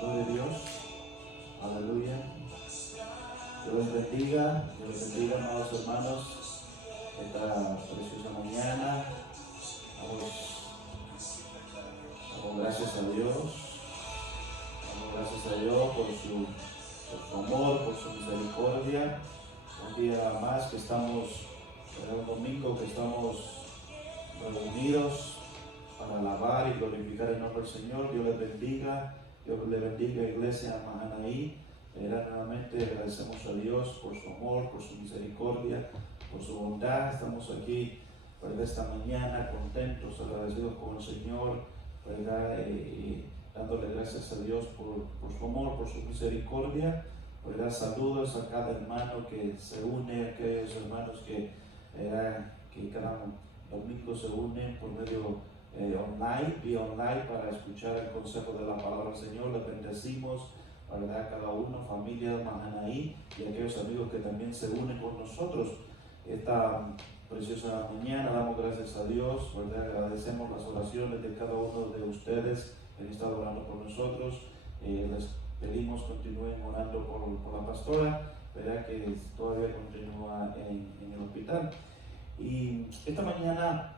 Gloria a Dios. Aleluya. Dios les bendiga, amados hermanos, esta preciosa mañana. Damos gracias a Dios. Damos gracias a Dios por su amor, por su misericordia. Un día más que estamos, un domingo que estamos reunidos para alabar y glorificar el nombre del Señor. Dios les bendiga. Dios le bendiga, Iglesia Mahanaí. Nuevamente agradecemos a Dios por su amor, por su misericordia, por su bondad. Estamos aquí, ¿verdad?, esta mañana contentos, agradecidos con el Señor, ¿verdad? Dándole gracias a Dios por su amor, por su misericordia, ¿verdad? Saludos a cada hermano que se une, a aquellos hermanos que cada domingo se unen por medio vía online para escuchar el consejo de la palabra del Señor. Les bendecimos, ¿verdad?, cada uno, familia Mahanaí, y aquellos amigos que también se unen con nosotros esta preciosa mañana. Damos gracias a Dios, ¿verdad? Agradecemos las oraciones de cada uno de ustedes que han estado orando por nosotros. Les pedimos continúen orando por la pastora, ¿verdad?, que todavía continúa en el hospital. Y esta mañana,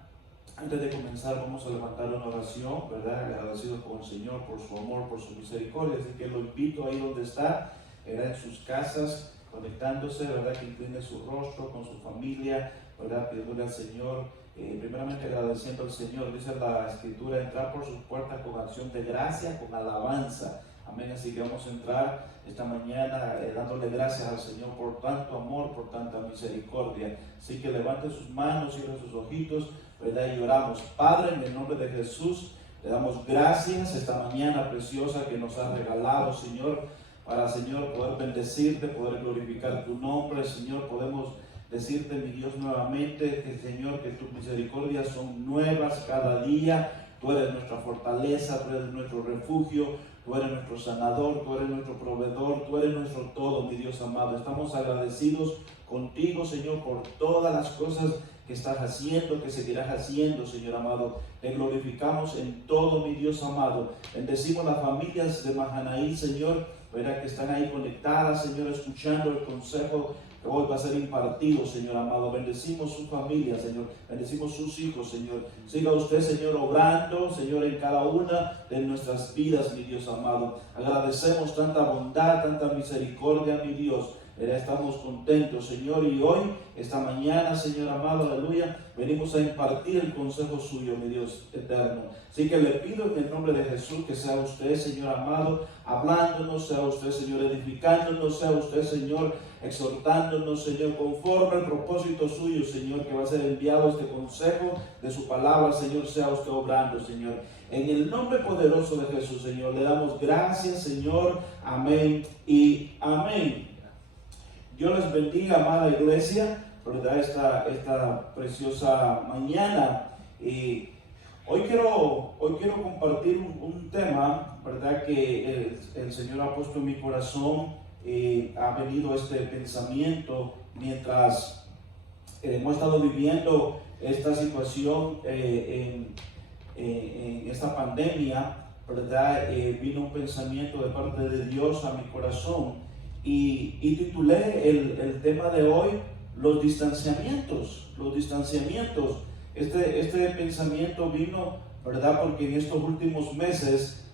antes de comenzar, vamos a levantar una oración, ¿verdad?, agradecidos con el Señor por su amor, por su misericordia. Así que lo invito ahí donde está, ¿verdad?, en sus casas, conectándose, ¿verdad?, que incline su rostro con su familia, ¿verdad?, pidiéndole al Señor, primeramente agradeciendo al Señor. Dice la Escritura: entrar por sus puertas con acción de gracia, con alabanza. Amén. Así que vamos a entrar esta mañana dándole gracias al Señor por tanto amor, por tanta misericordia. Así que levante sus manos, cierre sus ojitos, ¿verdad?, y oramos. Padre, en el nombre de Jesús, le damos gracias esta mañana preciosa que nos has regalado, Señor, para, Señor, poder bendecirte, poder glorificar tu nombre. Señor, podemos decirte, mi Dios, nuevamente que, Señor, que tus misericordias son nuevas cada día. Tú eres nuestra fortaleza, tú eres nuestro refugio, tú eres nuestro sanador, tú eres nuestro proveedor, tú eres nuestro todo, mi Dios amado. Estamos agradecidos contigo, Señor, por todas las cosas que estás haciendo, que seguirás haciendo, Señor amado. Te glorificamos en todo, mi Dios amado. Bendecimos las familias de Mahanaí, Señor, ¿verdad?, que están ahí conectadas, Señor, escuchando el consejo que hoy va a ser impartido, Señor amado. Bendecimos su familia, Señor. Bendecimos sus hijos, Señor. Siga usted, Señor, obrando, Señor, en cada una de nuestras vidas, mi Dios amado. Agradecemos tanta bondad, tanta misericordia, mi Dios. Estamos contentos, Señor, y hoy, esta mañana, Señor amado, aleluya, venimos a impartir el consejo suyo, mi Dios eterno. Así que le pido en el nombre de Jesús que sea usted, Señor amado, hablándonos, sea usted, Señor, edificándonos, sea usted, Señor, exhortándonos, Señor, conforme al propósito suyo, Señor, que va a ser enviado este consejo de su palabra, Señor, sea usted obrando, Señor. En el nombre poderoso de Jesús, Señor, le damos gracias, Señor. Amén y amén. Dios les bendiga, amada iglesia, ¿verdad? Esta preciosa mañana. Hoy quiero compartir un tema, ¿verdad?, que el Señor ha puesto en mi corazón. Ha venido este pensamiento mientras hemos estado viviendo esta situación en esta pandemia, ¿verdad? Vino un pensamiento de parte de Dios a mi corazón. Y titulé el tema de hoy, los distanciamientos. Este pensamiento vino, ¿verdad?, porque en estos últimos meses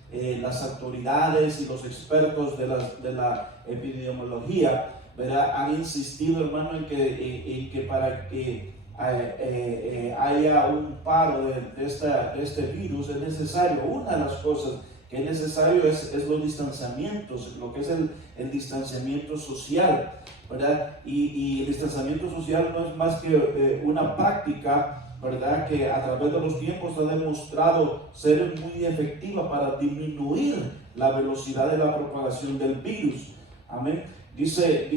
las autoridades y los expertos de la epidemiología, ¿verdad?, han insistido, hermano, en que para que haya un paro de este virus es necesario, una de las cosas que es necesario es los distanciamientos, lo que es el distanciamiento social, ¿verdad? Y el distanciamiento social no es más que una práctica, ¿verdad?, que a través de los tiempos ha demostrado ser muy efectiva para disminuir la velocidad de la propagación del virus. Amén. Dice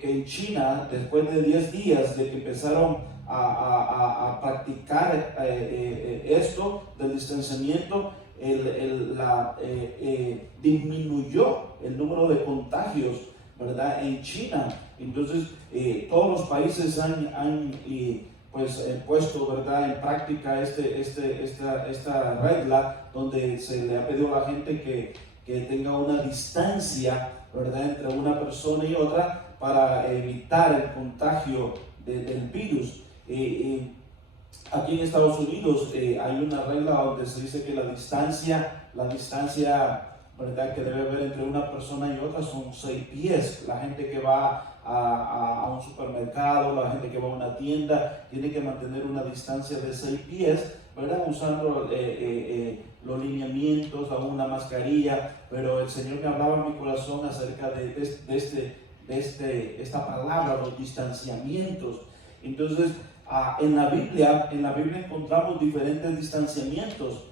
que en China, después de 10 días de que empezaron a practicar esto del distanciamiento, disminuyó el número de contagios, ¿verdad?, en China. Entonces, todos los países han puesto, ¿verdad?, en práctica esta regla, donde se le ha pedido a la gente que tenga una distancia, ¿verdad?, entre una persona y otra para evitar el contagio del virus. Aquí en Estados Unidos hay una regla donde se dice que la distancia, ¿verdad?, que debe haber entre una persona y otra son 6 pies. La gente que va a un supermercado, la gente que va a una tienda, tiene que mantener una distancia de 6 pies, ¿verdad?, usando los lineamientos, aún una mascarilla. Pero el Señor me hablaba en mi corazón acerca de esta palabra, los distanciamientos. Entonces, en la Biblia encontramos diferentes distanciamientos.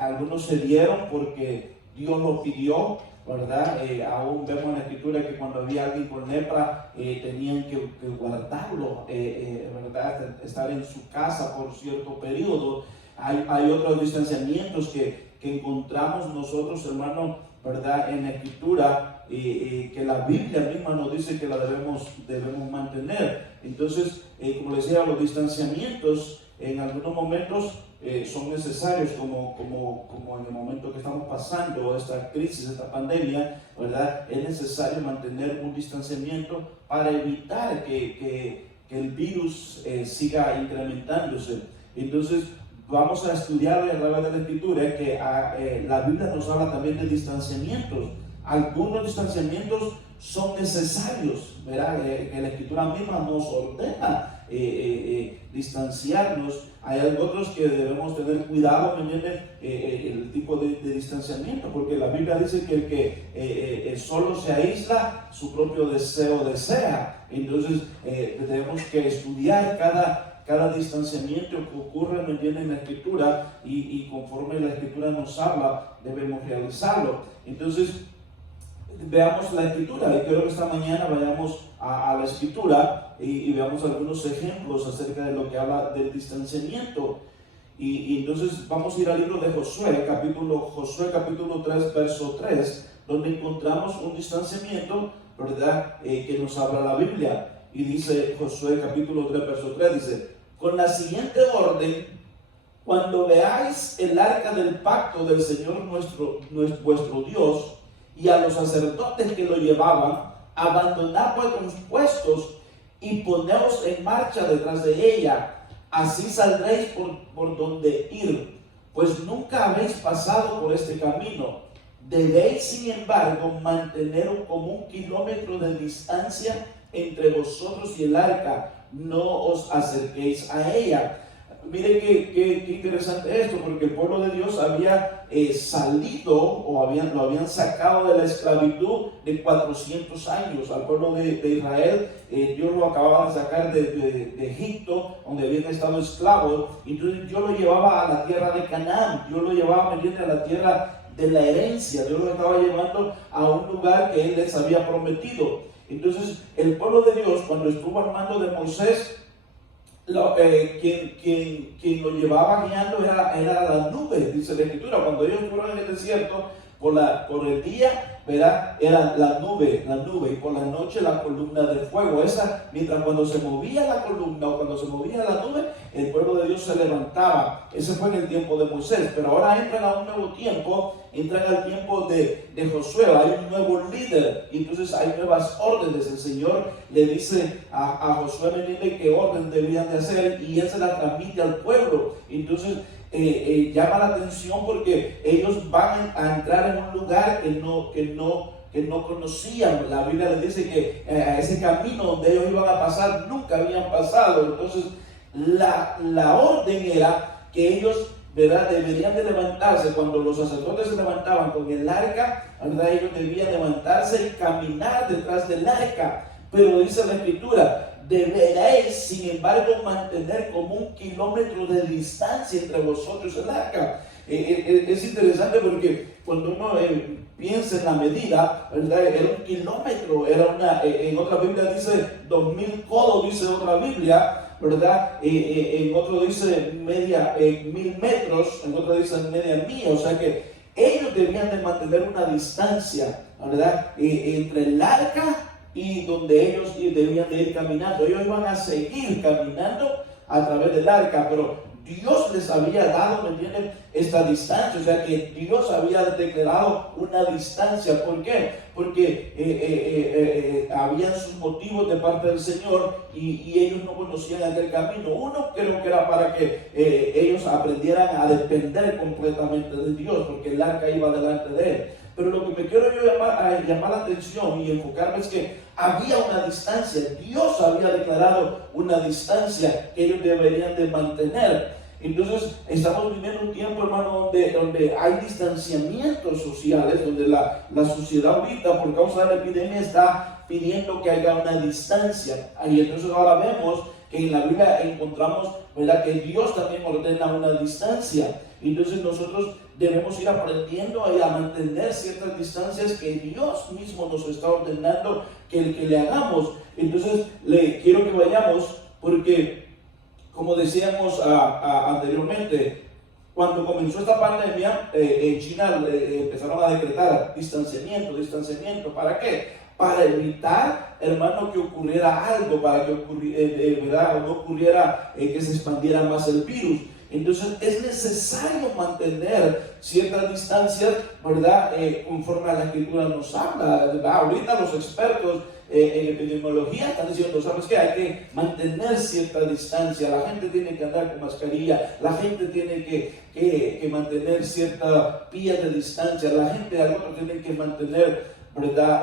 Algunos se dieron porque Dios lo pidió, ¿verdad? Aún vemos en la Escritura que cuando había alguien con lepra, tenían que guardarlo, ¿verdad?, estar en su casa por cierto periodo. Hay otros distanciamientos que encontramos nosotros, hermanos, ¿verdad?, en la Escritura, que la Biblia misma nos dice que la debemos mantener. Entonces, como decía, los distanciamientos en algunos momentos son necesarios, como en el momento que estamos pasando, esta crisis, esta pandemia, ¿verdad? Es necesario mantener un distanciamiento para evitar que el virus siga incrementándose. Entonces, vamos a estudiar a través de la Escritura que la Biblia nos habla también de distanciamientos. Algunos distanciamientos son necesarios, ¿verdad? Que la Escritura misma nos ordena distanciarnos. Hay otros que debemos tener cuidado, ¿me entienden? El tipo de distanciamiento, porque la Biblia dice que el que solo se aísla, su propio deseo desea. Entonces tenemos que estudiar cada distanciamiento que ocurre, ¿me entienden?, en la Escritura, y conforme la Escritura nos habla, debemos realizarlo. Entonces, veamos la Escritura, y quiero que esta mañana vayamos a la Escritura y veamos algunos ejemplos acerca de lo que habla del distanciamiento. Y entonces vamos a ir al libro de Josué capítulo 3, verso 3, donde encontramos un distanciamiento, ¿verdad?, que nos habla la Biblia. Y dice Josué capítulo 3, verso 3, dice: con la siguiente orden, cuando veáis el arca del pacto del Señor vuestro Dios, y a los sacerdotes que lo llevaban, abandonad vuestros puestos y poneos en marcha detrás de ella. Así saldréis por donde ir, pues nunca habéis pasado por este camino. Debéis, sin embargo, mantener como 1 kilómetro de distancia entre vosotros y el arca. No os acerquéis a ella. Mire qué interesante esto, porque el pueblo de Dios había salido lo habían sacado de la esclavitud de 400 años. Al pueblo de Israel, Dios lo acababa de sacar de Egipto, donde habían estado esclavos. Entonces Dios lo llevaba a la tierra de Canaán, Dios lo llevaba a la tierra de la herencia. Dios lo estaba llevando a un lugar que Él les había prometido. Entonces el pueblo de Dios, cuando estuvo al mando de Moisés, quien lo llevaba guiando era la nube, dice la Escritura. Cuando ellos fueron en el desierto, por el día, ¿verdad?, era la nube, y por la noche la columna de fuego. Mientras cuando se movía la columna o cuando se movía la nube, el pueblo de Dios se levantaba. Ese fue en el tiempo de Moisés. Pero ahora entran a un nuevo tiempo, entran al tiempo de Josué. Hay un nuevo líder, y entonces hay nuevas órdenes. El Señor le dice a Josué, me dice qué orden debían de hacer, y él se la transmite al pueblo. Entonces llama la atención porque ellos van a entrar en un lugar que no conocían. La Biblia les dice que a ese camino donde ellos iban a pasar nunca habían pasado. Entonces la orden era que ellos, ¿verdad?, deberían de levantarse. Cuando los sacerdotes se levantaban con el arca, ¿verdad?, ellos debían levantarse y caminar detrás del arca. pero dice la Escritura, deberéis sin embargo mantener como 1 kilómetro de distancia entre vosotros el arca. Es interesante porque cuando uno piensa en la medida, ¿verdad? Era 1 kilómetro, era en otra Biblia dice 2000 codos, dice otra Biblia, ¿verdad? En otro dice 1000 metros, en otro dice media milla, o sea que ellos debían de mantener una distancia, ¿verdad? Entre el arca y donde ellos debían de ir caminando. Ellos iban a seguir caminando a través del arca, pero Dios les había dado, ¿me entienden?, esta distancia, o sea que Dios había declarado una distancia. ¿Por qué? Porque habían sus motivos de parte del Señor y ellos no conocían aquel camino. Uno, creo que era para que ellos aprendieran a depender completamente de Dios, porque el arca iba delante de él. Pero lo que me quiero yo llamar la atención y enfocarme es que había una distancia. Dios había declarado una distancia que ellos deberían de mantener. Entonces estamos viviendo un tiempo, hermano, donde hay distanciamientos sociales, donde la sociedad ahorita por causa de la epidemia está pidiendo que haya una distancia. Y entonces ahora vemos que en la Biblia encontramos, ¿verdad?, que Dios también ordena una distancia. Entonces nosotros debemos ir aprendiendo a mantener ciertas distancias que Dios mismo nos está ordenando que le hagamos. Entonces quiero que vayamos, porque como decíamos anteriormente, cuando comenzó esta pandemia, en China empezaron a decretar distanciamiento. ¿Para qué? Para evitar, hermano, que ocurriera algo, para que no ocurriera que se expandiera más el virus. Entonces es necesario mantener ciertas distancias, ¿verdad? Conforme a la Escritura nos habla, ¿verdad? Ahorita los expertos en epidemiología están diciendo, ¿sabes qué? Hay que mantener cierta distancia, la gente tiene que andar con mascarilla, la gente tiene que mantener cierta pía de distancia, la gente, algunos tienen que mantener, ¿verdad?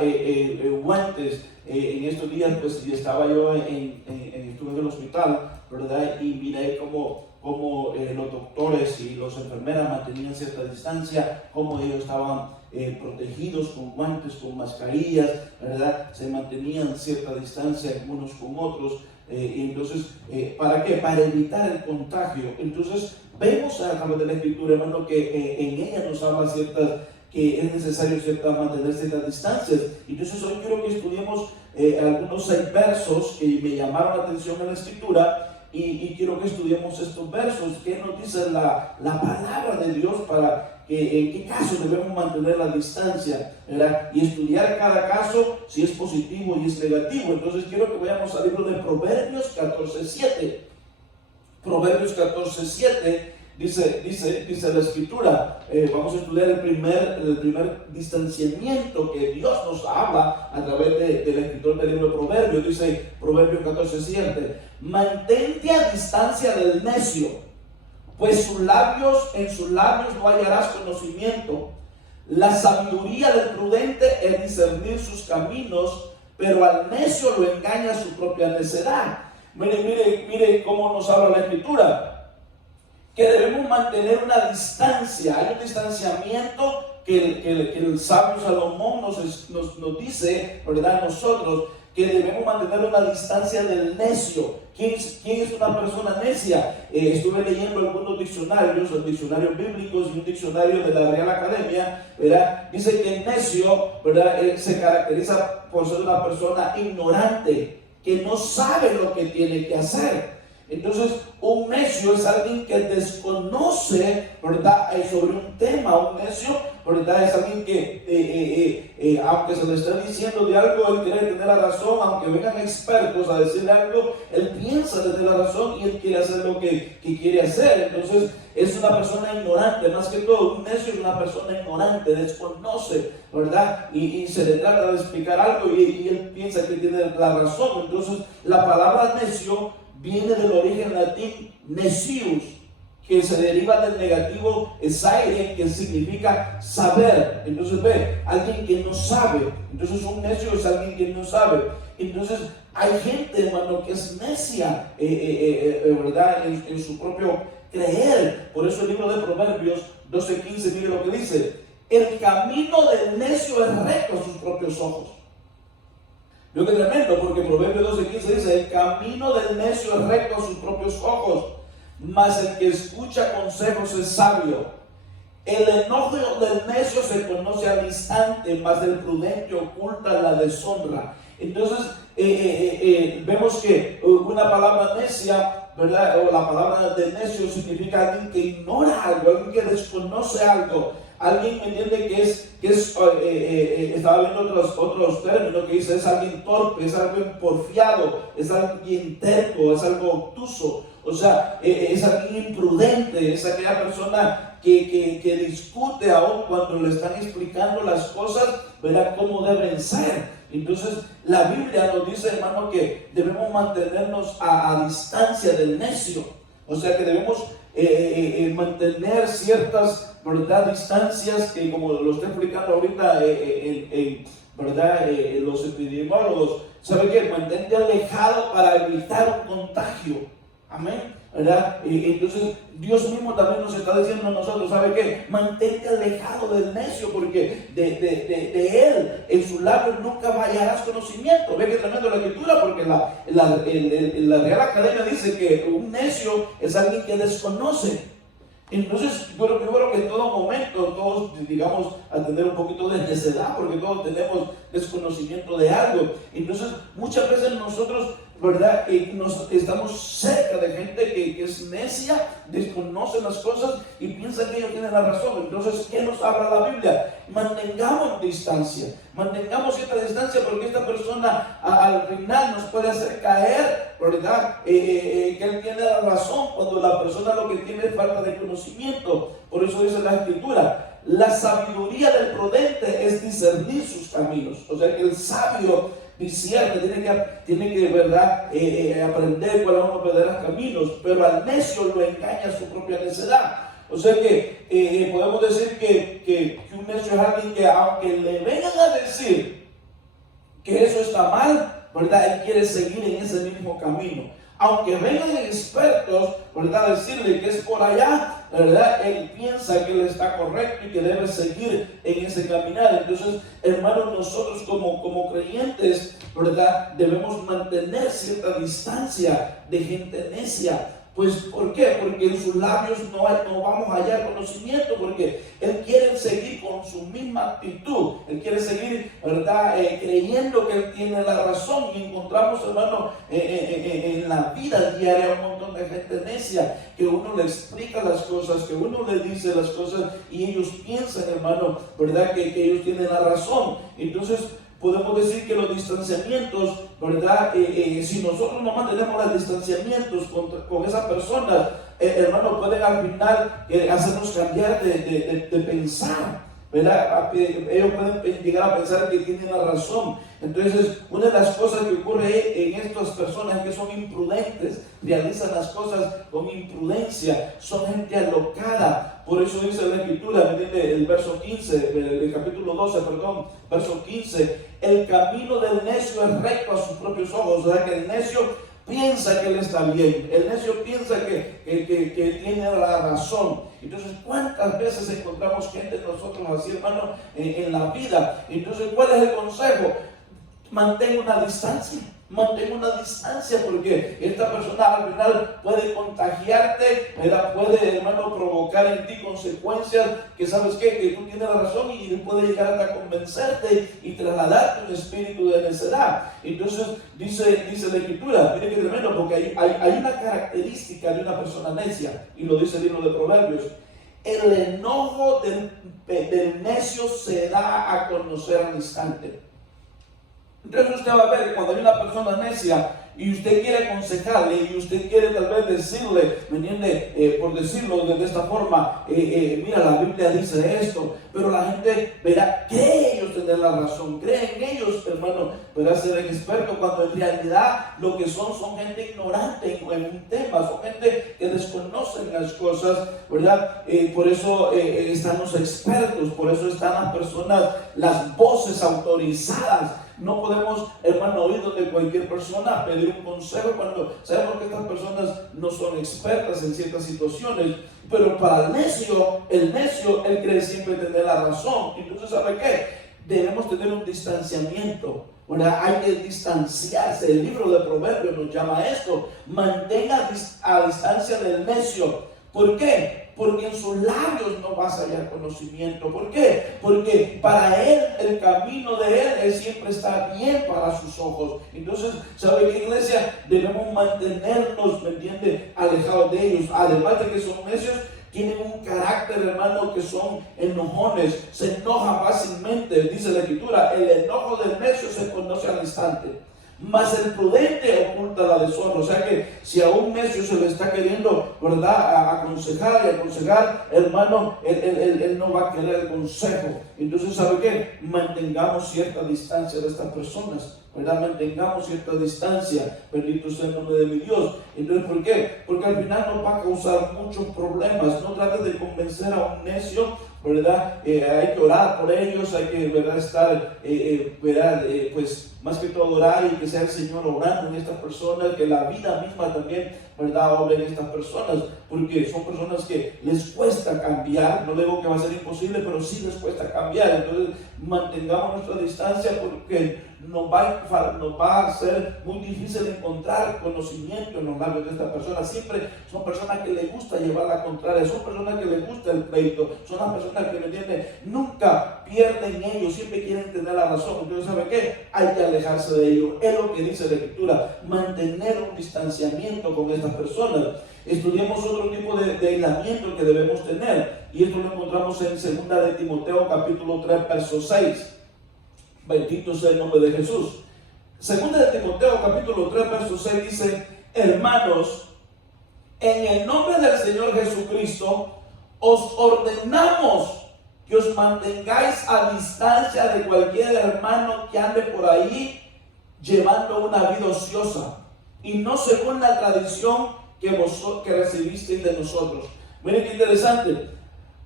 Guantes. En estos días, pues, estaba yo estuve en el hospital, ¿verdad? Y miré cómo los doctores y las enfermeras mantenían cierta distancia, cómo ellos estaban protegidos con guantes, con mascarillas, ¿verdad? Se mantenían cierta distancia unos con otros. Y entonces, ¿para qué? Para evitar el contagio. Entonces, vemos a través de la Escritura, hermano, que en ella nos habla que es necesario mantener ciertas distancias. Entonces, hoy quiero que estudiemos algunos 6 versos que me llamaron la atención en la Escritura. Y quiero que estudiemos estos versos, que nos dice la palabra de Dios para que en qué caso debemos mantener la distancia, ¿verdad? Y estudiar cada caso si es positivo y es negativo. Entonces quiero que vayamos al libro de Proverbios 14:7. Proverbios 14:7 dice la Escritura. Vamos a estudiar el primer distanciamiento que Dios nos habla a través del escritor del libro de Proverbios. Dice Proverbios 14:7: mantente a distancia del necio, pues en sus labios no hallarás conocimiento. La sabiduría del prudente es discernir sus caminos, pero al necio lo engaña su propia necedad. Mire cómo nos habla la Escritura, que debemos mantener una distancia. Hay un distanciamiento que el sabio Salomón nos dice, ¿verdad?, a nosotros, que debemos mantener una distancia del necio. ¿Quién es una persona necia? Estuve leyendo algunos diccionarios, diccionarios bíblicos y un diccionario de la Real Academia, ¿verdad? Dice que el necio, ¿verdad?, se caracteriza por ser una persona ignorante, que no sabe lo que tiene que hacer. Entonces, un necio es alguien que desconoce, ¿verdad?, sobre un tema. Un necio, ¿verdad?, es alguien que, aunque se le esté diciendo de algo, él quiere tener la razón. Aunque vengan expertos a decirle algo, él piensa de tener la razón y él quiere hacer lo que quiere hacer. Entonces, es una persona ignorante. Más que todo, un necio es una persona ignorante, desconoce, ¿verdad? Y se le trata de explicar algo y él piensa que tiene la razón. Entonces, la palabra necio viene del origen latín necius, que se deriva del negativo saire, que significa saber. Entonces alguien que no sabe. Entonces un necio es alguien que no sabe. Entonces hay gente, hermano, que es necia, ¿verdad?, en su propio creer. Por eso el libro de Proverbios 12:15, mire lo que dice: el camino del necio es recto a sus propios ojos. Lo que es tremendo, porque Proverbios 12:15 dice: el camino del necio es recto a sus propios ojos, mas el que escucha consejos es sabio. El enojo del necio se conoce al instante, mas el prudente oculta la deshonra. Entonces, vemos que una palabra necia, ¿verdad? O la palabra de necio significa alguien que ignora algo, alguien que desconoce algo. Alguien, ¿me entiende? Estaba viendo otros términos que dice: es alguien torpe, es alguien porfiado, es alguien terco, es algo obtuso. O sea, es alguien imprudente, es aquella persona que discute aún cuando le están explicando las cosas, verá cómo deben ser. Entonces, la Biblia nos dice, hermano, que debemos mantenernos a distancia del necio. O sea, que debemos mantener ciertas, ¿verdad?, distancias que, como lo estoy explicando ahorita, ¿verdad?, los epidemiólogos, ¿sabe qué? Mantente alejado para evitar un contagio. Amén, ¿verdad? Entonces Dios mismo también nos está diciendo a nosotros, ¿sabe qué? Mantente alejado del necio, porque de él, en sus labios nunca hallarás conocimiento. Ve que tremendo la escritura, porque la Real Academia dice que un necio es alguien que desconoce. Entonces, yo creo que en todo momento todos, digamos, a tener un poquito de necedad, porque todos tenemos desconocimiento de algo. Entonces, muchas veces nosotros, ¿verdad?, estamos cerca de gente que es necia, desconoce las cosas y piensa que ellos tienen la razón. Entonces, ¿qué nos habla la Biblia? Mantengamos distancia, mantengamos cierta distancia, porque esta persona al final nos puede hacer caer, ¿verdad?, que él tiene la razón, cuando la persona lo que tiene es falta de conocimiento. Por eso dice la Escritura: la sabiduría del prudente es discernir sus caminos. O sea que el sabio discierne, tiene que ¿verdad?, aprender cuáles son los verdaderos caminos, pero al necio lo engaña su propia necedad. O sea que podemos decir que un necio es alguien que, aunque le vengan a decir que eso está mal, ¿verdad?, él quiere seguir en ese mismo camino. Aunque vengan expertos, ¿verdad?, a decirle que es por allá, ¿verdad?, él piensa que él está correcto y que debe seguir en ese caminar. Entonces, hermanos, nosotros como creyentes, ¿verdad?, debemos mantener cierta distancia de gente necia. Pues, ¿por qué? Porque en sus labios no vamos a hallar conocimiento, porque él quiere seguir con su misma actitud. Él quiere seguir, ¿verdad?, creyendo que él tiene la razón. Y encontramos, hermano, en la vida diaria un montón de gente necia, que uno le explica las cosas, que uno le dice las cosas, y ellos piensan, hermano, ¿verdad?, que ellos tienen la razón. Entonces, podemos decir que los distanciamientos, ¿verdad?, si nosotros no mantenemos los distanciamientos con esas personas, hermano, pueden al final hacernos cambiar de pensar, ¿verdad? Ellos pueden llegar a pensar que tienen la razón. Entonces, una de las cosas que ocurre en estas personas es que son imprudentes, realizan las cosas con imprudencia, son gente alocada. Por eso dice la Escritura, el verso 15, el capítulo 12, perdón, verso 15: el camino del necio es recto a sus propios ojos. O sea que el necio piensa que él está bien, el necio piensa que tiene la razón. Entonces, ¿cuántas veces encontramos gente nosotros así, hermano, en la vida? Entonces, ¿cuál es el consejo? Mantén una distancia. Mantén una distancia, porque esta persona al final puede contagiarte, puede, hermano, provocar en ti consecuencias que, ¿sabes qué?, que tú tienes la razón, y puede llegar hasta convencerte y trasladarte un espíritu de necedad. Entonces dice la Escritura, mire que tremendo, porque hay una característica de una persona necia, y lo dice el libro de Proverbios: el enojo del necio se da a conocer al instante. Entonces usted va a ver que cuando hay una persona necia y usted quiere aconsejarle, y usted quiere tal vez decirle, ¿me entiende?, por decirlo de esta forma, mira, la Biblia dice esto, pero la gente cree ellos tener la razón, creen ellos, hermano, ser expertos, cuando en realidad lo que son gente ignorante en un tema, son gente que desconocen las cosas, ¿verdad? Por eso están los expertos, por eso están las personas, las voces autorizadas. No podemos, hermano, oír de cualquier persona pedir un consejo cuando sabemos que estas personas no son expertas en ciertas situaciones. Pero para el necio, él cree siempre tener la razón. Entonces, ¿sabe qué? debemos tener un distanciamiento. ¿Verdad? Hay que distanciarse. El libro de Proverbios nos llama a esto. Mantenga a distancia del necio. ¿Por qué? Porque en sus labios no vas a hallar conocimiento. ¿Por qué? Porque para él, el camino de él siempre está bien para sus ojos. Entonces, ¿sabe qué, iglesia? Debemos mantenernos, ¿me entiende?, alejados de ellos. Además de que son necios, tienen un carácter, hermano, que son enojones, se enojan fácilmente. Dice la Escritura, el enojo del necio se conoce al instante, mas el prudente oculta la deshonra. O sea que si a un necio se le está queriendo, ¿verdad?, aconsejar, hermano, él no va a querer el consejo. Entonces, ¿sabe qué? Mantengamos cierta distancia de estas personas, ¿verdad? Mantengamos cierta distancia. Bendito sea el nombre de mi Dios. Entonces, ¿por qué? Porque al final nos va a causar muchos problemas. No trate de convencer a un necio, ¿verdad? Hay que orar por ellos, hay que, ¿verdad?, estar, pues más que todo orar, y que sea el Señor obrando en estas personas, que la vida misma también, ¿verdad?, obre en estas personas, porque son personas que les cuesta cambiar. No digo que va a ser imposible, pero sí les cuesta cambiar. Entonces, mantengamos nuestra distancia, porque nos va a ser muy difícil encontrar conocimiento en los labios de estas personas. Siempre son personas que les gusta llevar la contraria, son personas que les gusta el pleito, son las personas que, ¿me entienden?, nunca pierden ellos, siempre quieren tener la razón. Entonces, ¿sabe qué? Hay que alejarse de ellos. Es lo que dice la Escritura, mantener un distanciamiento con estas personas. Estudiemos otro tipo de aislamiento que debemos tener, y esto lo encontramos en 2 de Timoteo capítulo 3 verso 6. Bendito sea el nombre de Jesús. 2 de Timoteo capítulo 3 verso 6 dice: hermanos, en el nombre del Señor Jesucristo os ordenamos que os mantengáis a distancia de cualquier hermano que ande por ahí llevando una vida ociosa, y no según la tradición que recibisteis de nosotros. Miren qué interesante.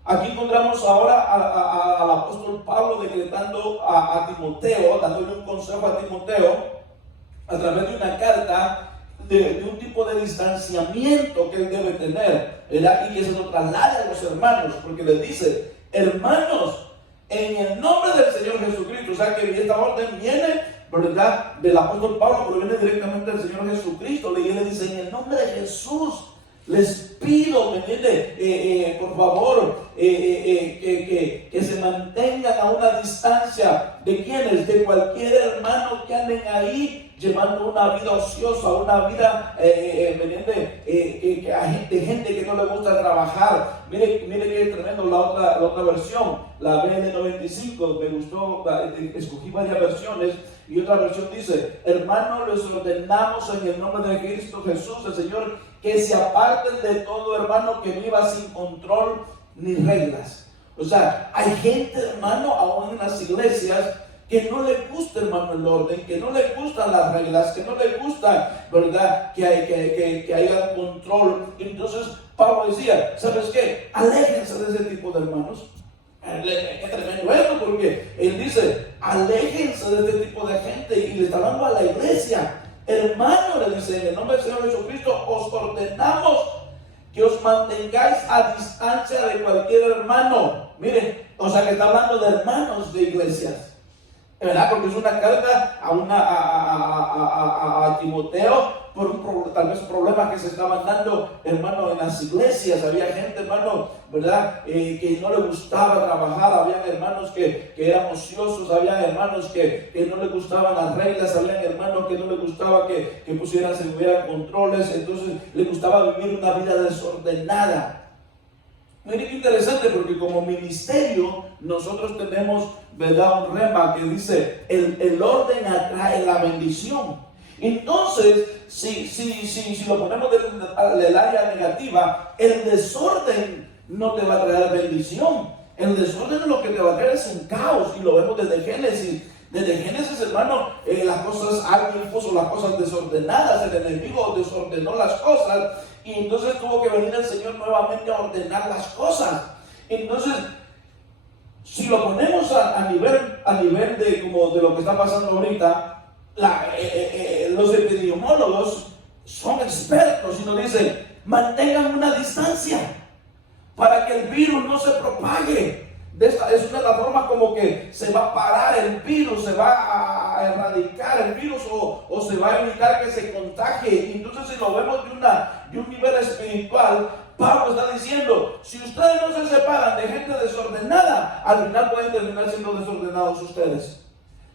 Aquí encontramos ahora al apóstol Pablo decretando a Timoteo, dándole un consejo a Timoteo a través de una carta de un tipo de distanciamiento que él debe tener, ¿verdad? Y que se lo traslade a los hermanos, porque les dice: hermanos, en el nombre del Señor Jesucristo. O sea que esta orden viene, ¿verdad?, del apóstol Pablo, pero viene directamente del Señor Jesucristo. Y él le dice: en el nombre de Jesús les pido, ¿me entiende? Por favor, que se mantengan a una distancia. ¿De quiénes? De cualquier hermano que anden ahí llevando una vida ociosa, una vida, ¿me entiende? De gente que no le gusta trabajar. Mire qué tremendo la otra versión, la BN95, me gustó, escogí varias versiones, y otra versión dice: hermanos, les ordenamos en el nombre de Cristo Jesús, el Señor, que se aparten de todo hermano que viva sin control ni reglas. O sea, hay gente, hermano, aún en las iglesias, que no le gusta, hermano, el orden, que no le gustan las reglas, que no le gusta, ¿verdad?, que haya control. Entonces Pablo decía: ¿sabes qué? Aléjense de ese tipo de hermanos. Qué tremendo esto, porque él dice: aléjense de este tipo de gente, y le está hablando a la iglesia. Hermano, le dice: en el nombre del Señor Jesucristo os ordenamos que os mantengáis a distancia de cualquier hermano. Mire, o sea que está hablando de hermanos de iglesias, ¿verdad? Porque es una carta a Timoteo por tal vez problemas que se estaban dando, hermano, en las iglesias. Había gente, hermano, ¿verdad?, que no le gustaba trabajar. Había hermanos que eran ociosos, había hermanos que no les gustaban las reglas, había hermanos que no les gustaba que se hubieran controles. Entonces les gustaba vivir una vida desordenada. Miren qué interesante, porque como ministerio nosotros tenemos, ¿verdad?, un rema que dice: el orden atrae la bendición. Entonces, si lo ponemos del área negativa, el desorden no te va a traer bendición. El desorden lo que te va a traer es un caos, y lo vemos desde Génesis. Desde Génesis, hermano, alguien puso las cosas desordenadas, el enemigo desordenó las cosas, y entonces tuvo que venir el Señor nuevamente a ordenar las cosas. Entonces, si lo ponemos a nivel de lo que está pasando ahorita, los epidemiólogos son expertos y nos dicen: mantengan una distancia para que el virus no se propague. Es una de las formas como que se va a parar el virus, se va a erradicar el virus o se va a evitar que se contagie. Entonces, si lo vemos de un nivel espiritual, Pablo está diciendo, si ustedes no se separan de gente desordenada, al final pueden terminar siendo desordenados ustedes.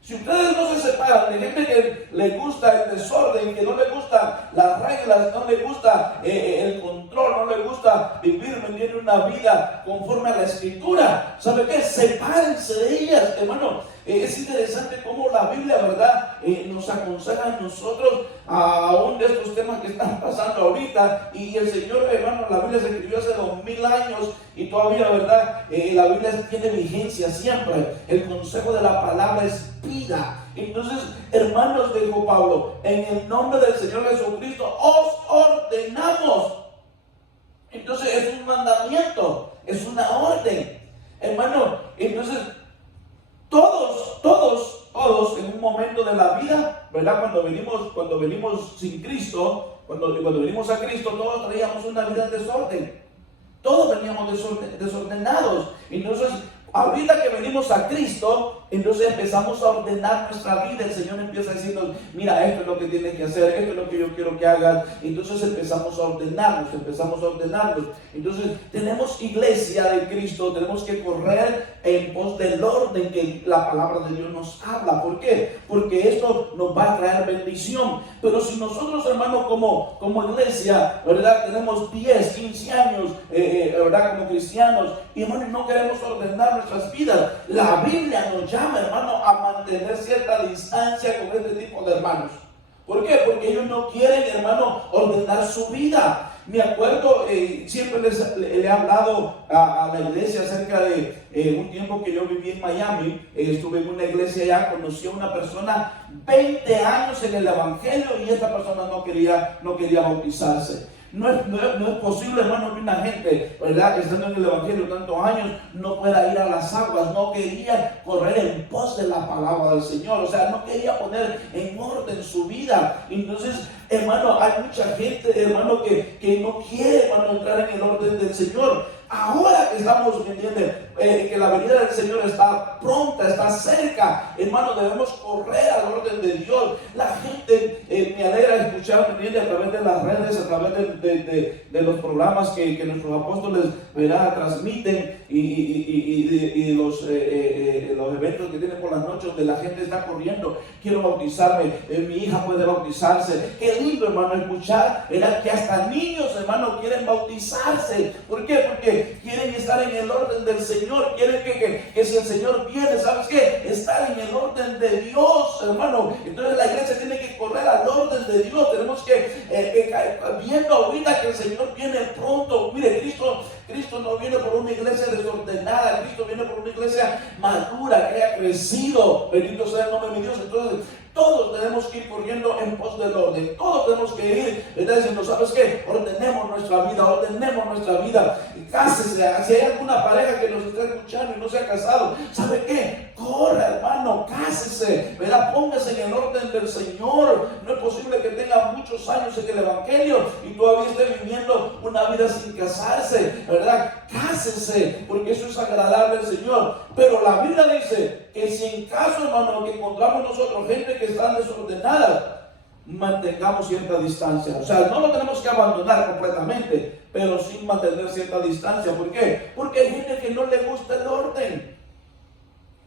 Si ustedes no se separan de gente que le gusta el desorden, que no le gustan las reglas, no le gusta el control, no le gusta vivir, venir una vida conforme a la Escritura, ¿sabe qué? Sepárense de ellas, hermano. Es interesante cómo la Biblia, ¿verdad? Nos aconseja a nosotros aún de estos temas que están pasando ahorita. Y el Señor, hermano, la Biblia se escribió hace 2000 años y todavía, ¿verdad? La Biblia tiene vigencia siempre. El consejo de la palabra es vida. Entonces, hermanos, dijo Pablo, en el nombre del Señor Jesucristo os ordenamos. Entonces es un mandamiento, es una orden, hermano. Entonces todos en un momento de la vida, ¿verdad? Cuando venimos sin Cristo, cuando venimos a Cristo, todos traíamos una vida en desorden. Todos veníamos desordenados. Entonces, ahorita que venimos a Cristo, entonces empezamos a ordenar nuestra vida. El Señor empieza a decirnos, mira, esto es lo que tienes que hacer, esto es lo que yo quiero que hagas. Entonces empezamos a ordenarnos. Entonces tenemos iglesia de Cristo, tenemos que correr en pos del orden que la palabra de Dios nos habla. ¿Por qué? Porque esto nos va a traer bendición. Pero si nosotros, hermanos, como iglesia, ¿verdad? Tenemos 10, 15 años, ¿verdad? Como cristianos, y hermanos, no queremos ordenar nuestras vidas. La Biblia nos llama, hermano, a mantener cierta distancia con este tipo de hermanos. ¿Por qué? Porque ellos no quieren, hermano, ordenar su vida. Me acuerdo, siempre le he hablado a la iglesia acerca de un tiempo que yo viví en Miami. Estuve en una iglesia allá, conocí a una persona 20 años en el evangelio y esta persona no quería bautizarse. No es posible, hermano, que una gente, ¿verdad?, estando en el evangelio tantos años, no pueda ir a las aguas. No quería correr en pos de la palabra del Señor. O sea, no quería poner en orden su vida. Entonces, hermano, hay mucha gente, hermano, que no quiere, hermano, entrar en el orden del Señor. Ahora que estamos viendo que la venida del Señor está pronta, está cerca, hermano, debemos correr al orden de Dios. La gente, me alegra escuchar, a través de las redes, a través de los programas que nuestros apóstoles, ¿verdad?, transmiten y los eventos que tienen por las noches, donde la gente está corriendo, quiero bautizarme, mi hija puede bautizarse. Qué lindo, hermano, escuchar, ¿verdad?, que hasta niños, hermano, quieren bautizarse. ¿Por qué? Porque quieren estar en el orden del Señor, quieren que si el Señor viene, ¿sabes qué? Estar en el orden de Dios, hermano. Entonces la iglesia tiene que correr al orden de Dios. Tenemos que viendo ahorita que el Señor viene pronto. Mire, Cristo no viene por una iglesia desordenada, Cristo viene por una iglesia madura, que haya crecido. Bendito sea el nombre de mi Dios. Entonces todos tenemos que ir corriendo en pos del orden. Todos tenemos que ir, ¿verdad?, diciendo, ¿sabes qué? Ordenemos nuestra vida. Cásese. Si hay alguna pareja que nos está escuchando y no se ha casado, ¿sabe qué? Corra, hermano, cásese, ¿verdad? Póngase en el orden del Señor. No es posible que tenga muchos años en el evangelio y todavía esté viviendo una vida sin casarse, ¿verdad? Cásese, porque eso es agradable al Señor. Pero la Biblia dice que si en caso, hermano, que encontramos nosotros gente que está desordenada, mantengamos cierta distancia. O sea, no lo tenemos que abandonar completamente, pero sí mantener cierta distancia. ¿Por qué? Porque hay gente que no le gusta el orden.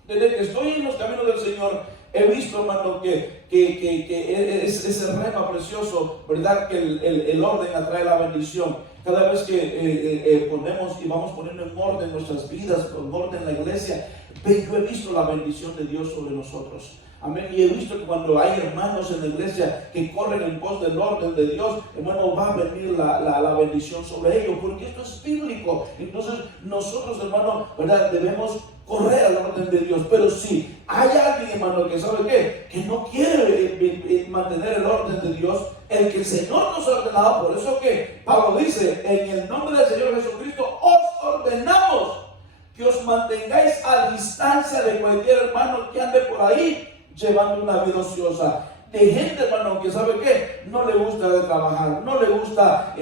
Desde que estoy en los caminos del Señor, he visto, hermano, que es ese rema precioso, ¿verdad?, que el orden atrae la bendición. Cada vez que ponemos y vamos poniendo en orden nuestras vidas, en orden la iglesia, yo he visto la bendición de Dios sobre nosotros. Amén. Y he visto que cuando hay hermanos en la iglesia que corren en pos del orden de Dios, hermano, va a venir la bendición sobre ellos, porque esto es bíblico. Entonces nosotros, hermano, ¿verdad?, debemos correr al orden de Dios. Pero si hay alguien, hermano, que sabe qué, que no quiere mantener el orden de Dios, el que el Señor nos ha ordenado. Por eso que Pablo dice, en el nombre del Señor Jesucristo os ordenamos que os mantengáis a distancia de cualquier hermano que ande por ahí llevando una vida ociosa. De gente, hermano, que sabe qué, no le gusta trabajar, no le gusta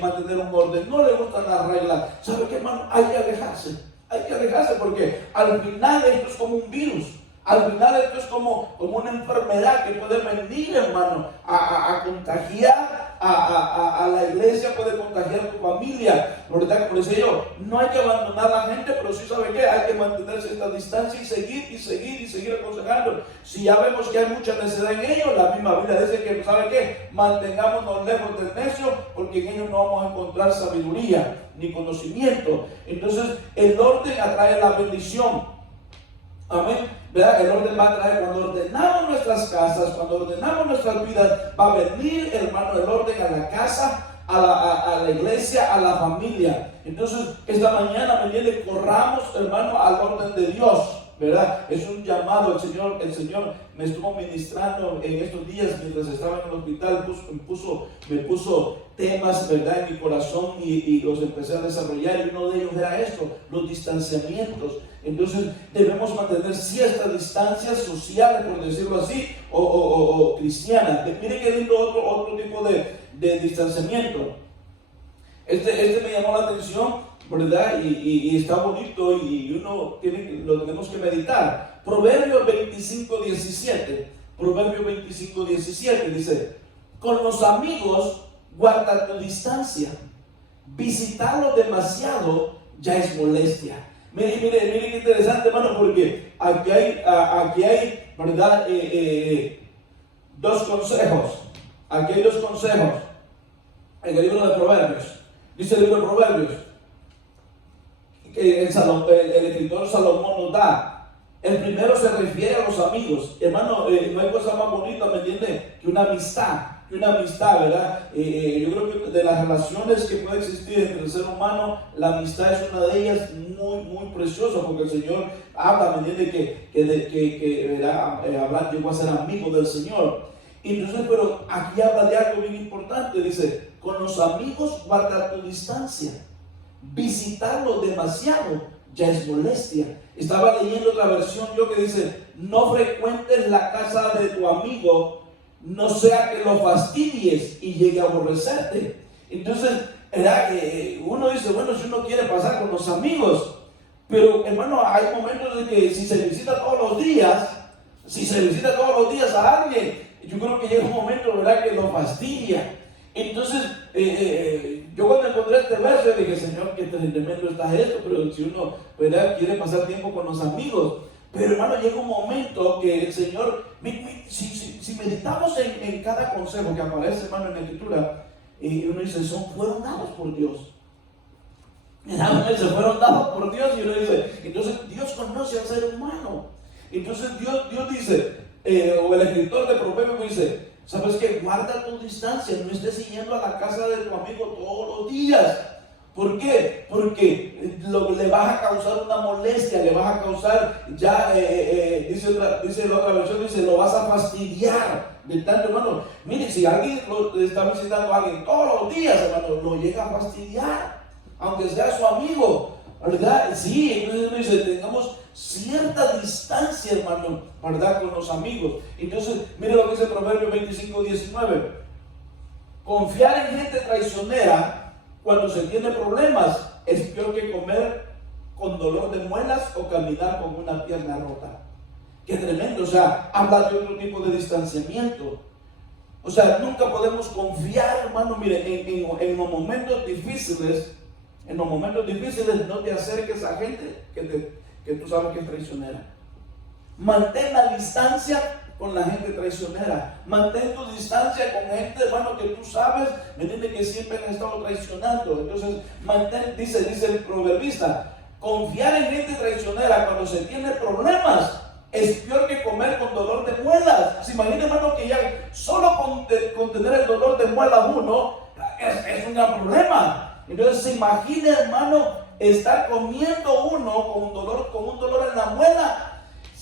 mantener un orden, no le gustan las reglas. ¿Sabe qué, hermano? Hay que alejarse. Hay que alejarse porque al final esto es como un virus. Al final esto es como una enfermedad que puede venir, hermano, a contagiar a la iglesia, puede contagiar a tu familia, ¿verdad? Por eso yo, no hay que abandonar a la gente, pero sí, ¿sabe qué? Hay que mantenerse esta distancia y seguir aconsejando. Si ya vemos que hay mucha necedad en ellos, la misma Biblia dice que, ¿sabe qué? Mantengámonos lejos del necio, porque en ellos no vamos a encontrar sabiduría ni conocimiento. Entonces, el orden atrae la bendición. Amén. ¿Verdad? El orden va a traer, cuando ordenamos nuestras casas, cuando ordenamos nuestras vidas, va a venir, hermano, el orden a la casa, a la iglesia, a la familia. Entonces, esta mañana, ¿me entiende? Corramos, hermano, al orden de Dios, ¿verdad? Es un llamado. El Señor me estuvo ministrando en estos días mientras estaba en el hospital, me puso temas, ¿verdad?, en mi corazón y los empecé a desarrollar, y uno de ellos era esto, los distanciamientos. Entonces debemos mantener cierta distancia social, por decirlo así, o cristiana. Miren qué lindo otro tipo de distanciamiento. Este me llamó la atención, ¿verdad? Y está bonito, y lo tenemos que meditar. Proverbios 25:17. Proverbios 25:17 dice: con los amigos guarda tu distancia, visitarlo demasiado ya es molestia. Mire qué interesante, hermano, porque aquí hay, ¿verdad? Dos consejos. Aquí hay dos consejos en el libro de Proverbios. Dice el libro de Proverbios que el escritor Salomón nos da. El primero se refiere a los amigos. Hermano, no hay cosa más bonita, ¿me entiende?, que una amistad. ¿Verdad? Yo creo que de las relaciones que puede existir entre el ser humano, la amistad es una de ellas muy preciosa, porque el Señor habla, ¿me entiende?, que ¿verdad? Llegó a ser amigo del Señor. Entonces, pero aquí habla de algo bien importante. Dice: con los amigos guarda tu distancia, visitarlo demasiado ya es molestia. Estaba leyendo otra versión yo que dice: no frecuentes la casa de tu amigo, no sea que lo fastidies y llegue a aborrecerte. Entonces, uno dice, bueno, si uno quiere pasar con los amigos, pero hermano, hay momentos de que si se visita todos los días a alguien, yo creo que llega un momento, ¿verdad?, que lo fastidia. Entonces, yo cuando encontré este verso dije: Señor, qué tremendo está esto. Pero si uno, ¿verdad?, quiere pasar tiempo con los amigos. Pero hermano, llega un momento que el Señor, si meditamos en cada consejo que aparece, hermano, en la Escritura, uno dice, fueron dados por Dios. Se fueron dados por Dios, y uno dice, entonces Dios conoce al ser humano. Entonces Dios dice, o el escritor de Proverbios dice: ¿sabes qué? Guarda tu distancia, no estés yendo a la casa de tu amigo todos los días. ¿Por qué? Porque le vas a causar una molestia, le vas a causar, dice la otra versión, dice, lo vas a fastidiar de tanto, hermano. Mire, si alguien está visitando a alguien todos los días, hermano, lo llega a fastidiar, aunque sea su amigo, ¿verdad? Sí, entonces dice, tengamos cierta distancia, hermano, ¿verdad?, con los amigos. Entonces, mire lo que dice Proverbios 25:19. Confiar en gente traicionera cuando se tiene problemas es peor que comer con dolor de muelas o caminar con una pierna rota. Qué tremendo. O sea, habla de otro tipo de distanciamiento. O sea, nunca podemos confiar, hermano. Mire, en los momentos difíciles, no te acerques a gente que tú sabes que es traicionera. Mantén la distancia con la gente traicionera. Mantén tu distancia con gente, hermano, que tú sabes, ¿me entiendes?, que siempre han estado traicionando. Entonces, dice el proverbista, confiar en gente traicionera cuando se tiene problemas es peor que comer con dolor de muelas. Se imagina, hermano, que ya solo con tener el dolor de muelas uno es un gran problema. Entonces, se imagina, hermano, estar comiendo uno con un dolor en la muela.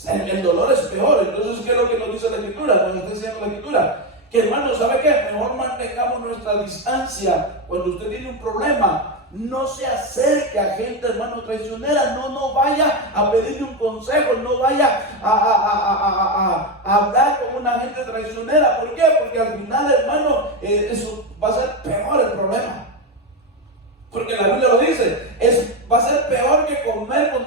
El dolor es peor. Entonces, ¿qué es lo que nos dice la Escritura? Nos está diciendo la Escritura que, hermano, ¿sabe qué? Mejor mantengamos nuestra distancia. Cuando usted tiene un problema, no se acerque a gente, hermano, traicionera. No vaya a pedirle un consejo, no vaya a hablar con una gente traicionera. ¿Por qué? Porque al final, hermano, eso va a ser peor el problema. Porque la Biblia lo dice, va a ser peor que comer con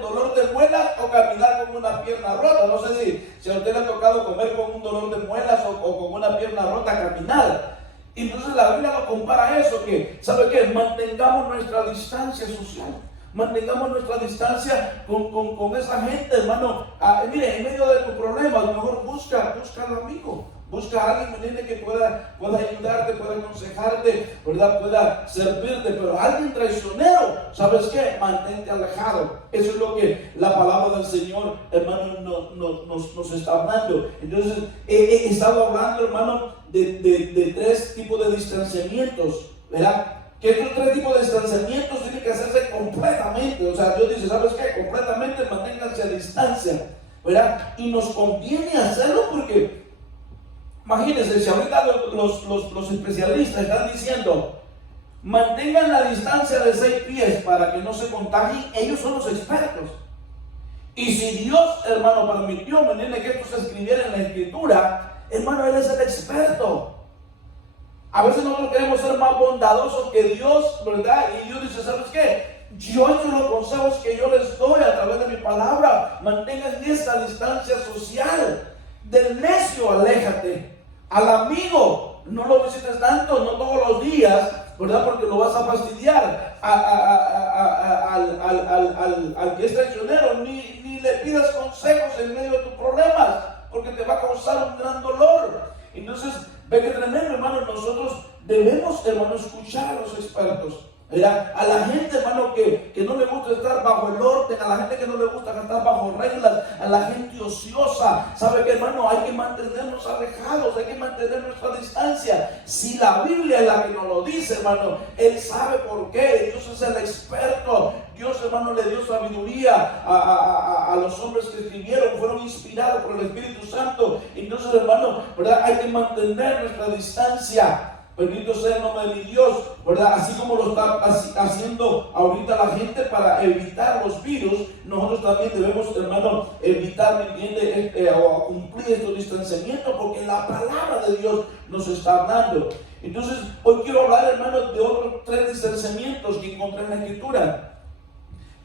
tocado comer con un dolor de muelas o con una pierna rota caminar. Entonces la Biblia lo compara a eso, que, ¿sabe qué? Mantengamos nuestra distancia social. Mantengamos nuestra distancia con esa gente, hermano. Mire, en medio de tu problema, a lo mejor busca al amigo. Busca a alguien que pueda ayudarte, pueda aconsejarte, ¿verdad? Pueda servirte, pero alguien traicionero, ¿sabes qué? Mantente alejado. Eso es lo que la palabra del Señor, hermano, nos está hablando. Entonces, he estado hablando, hermano, de tres tipos de distanciamientos, ¿verdad? Que estos tres tipos de distanciamientos tienen que hacerse completamente. O sea, Dios dice, ¿sabes qué? Completamente manténganse a distancia, ¿verdad? Y nos conviene hacerlo porque imagínense, si ahorita los especialistas están diciendo, mantengan la distancia de 6 pies para que no se contagien, ellos son los expertos. Y si Dios, hermano, permitió, ¿me entiende?, que esto se escribiera en la Escritura, hermano, Él es el experto. A veces nosotros queremos ser más bondadosos que Dios, ¿verdad? Y Dios dice, ¿sabes qué? Yo entre los consejos que yo les doy a través de mi palabra, mantengan esta distancia social. Del necio, aléjate. Al amigo, no lo visites tanto, no todos los días, ¿verdad? Porque lo vas a fastidiar. Al que es traicionero, ni le pidas consejos en medio de tus problemas, porque te va a causar un gran dolor. Entonces, ve que tremendo, hermano, nosotros debemos, hermano, escuchar a los expertos. ¿Verdad? A la gente, hermano, que no le gusta estar bajo el orden, a la gente que no le gusta estar bajo reglas, a la gente ociosa. ¿Sabe qué, hermano? Hay que mantenernos alejados, hay que mantener nuestra distancia. Si la Biblia es la que nos lo dice, hermano, Él sabe por qué. Dios es el experto. Dios, hermano, le dio sabiduría a los hombres que escribieron, fueron inspirados por el Espíritu Santo. Entonces, hermano, ¿verdad? Hay que mantener nuestra distancia. Bendito sea el nombre de mi Dios, ¿verdad? Así como lo está haciendo ahorita la gente para evitar los virus, nosotros también debemos, hermano, evitar, ¿me entiende? O cumplir estos distanciamientos, porque la palabra de Dios nos está hablando. Entonces, hoy quiero hablar, hermano, de otros 3 distanciamientos que encontré en la Escritura.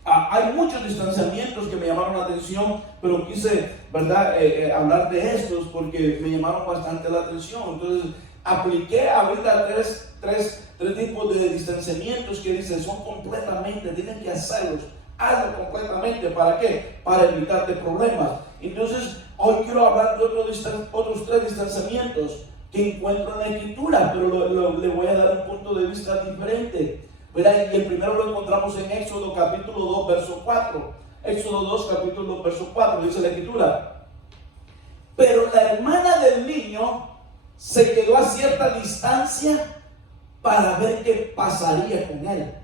Hay muchos distanciamientos que me llamaron la atención, pero quise, ¿verdad? Hablar de estos porque me llamaron bastante la atención. Entonces, apliqué ahorita tres tipos de distanciamientos que dicen son completamente, tienen que hacerlos, hazlo completamente. ¿Para qué? Para evitarte problemas. Entonces, hoy quiero hablar de otros 3 distanciamientos que encuentro en la Escritura, pero le voy a dar un punto de vista diferente, ¿verdad? Y el primero lo encontramos en Éxodo capítulo 2, verso 4. Éxodo 2, capítulo 2, verso 4, dice la Escritura: pero la hermana del niño se quedó a cierta distancia para ver qué pasaría con él.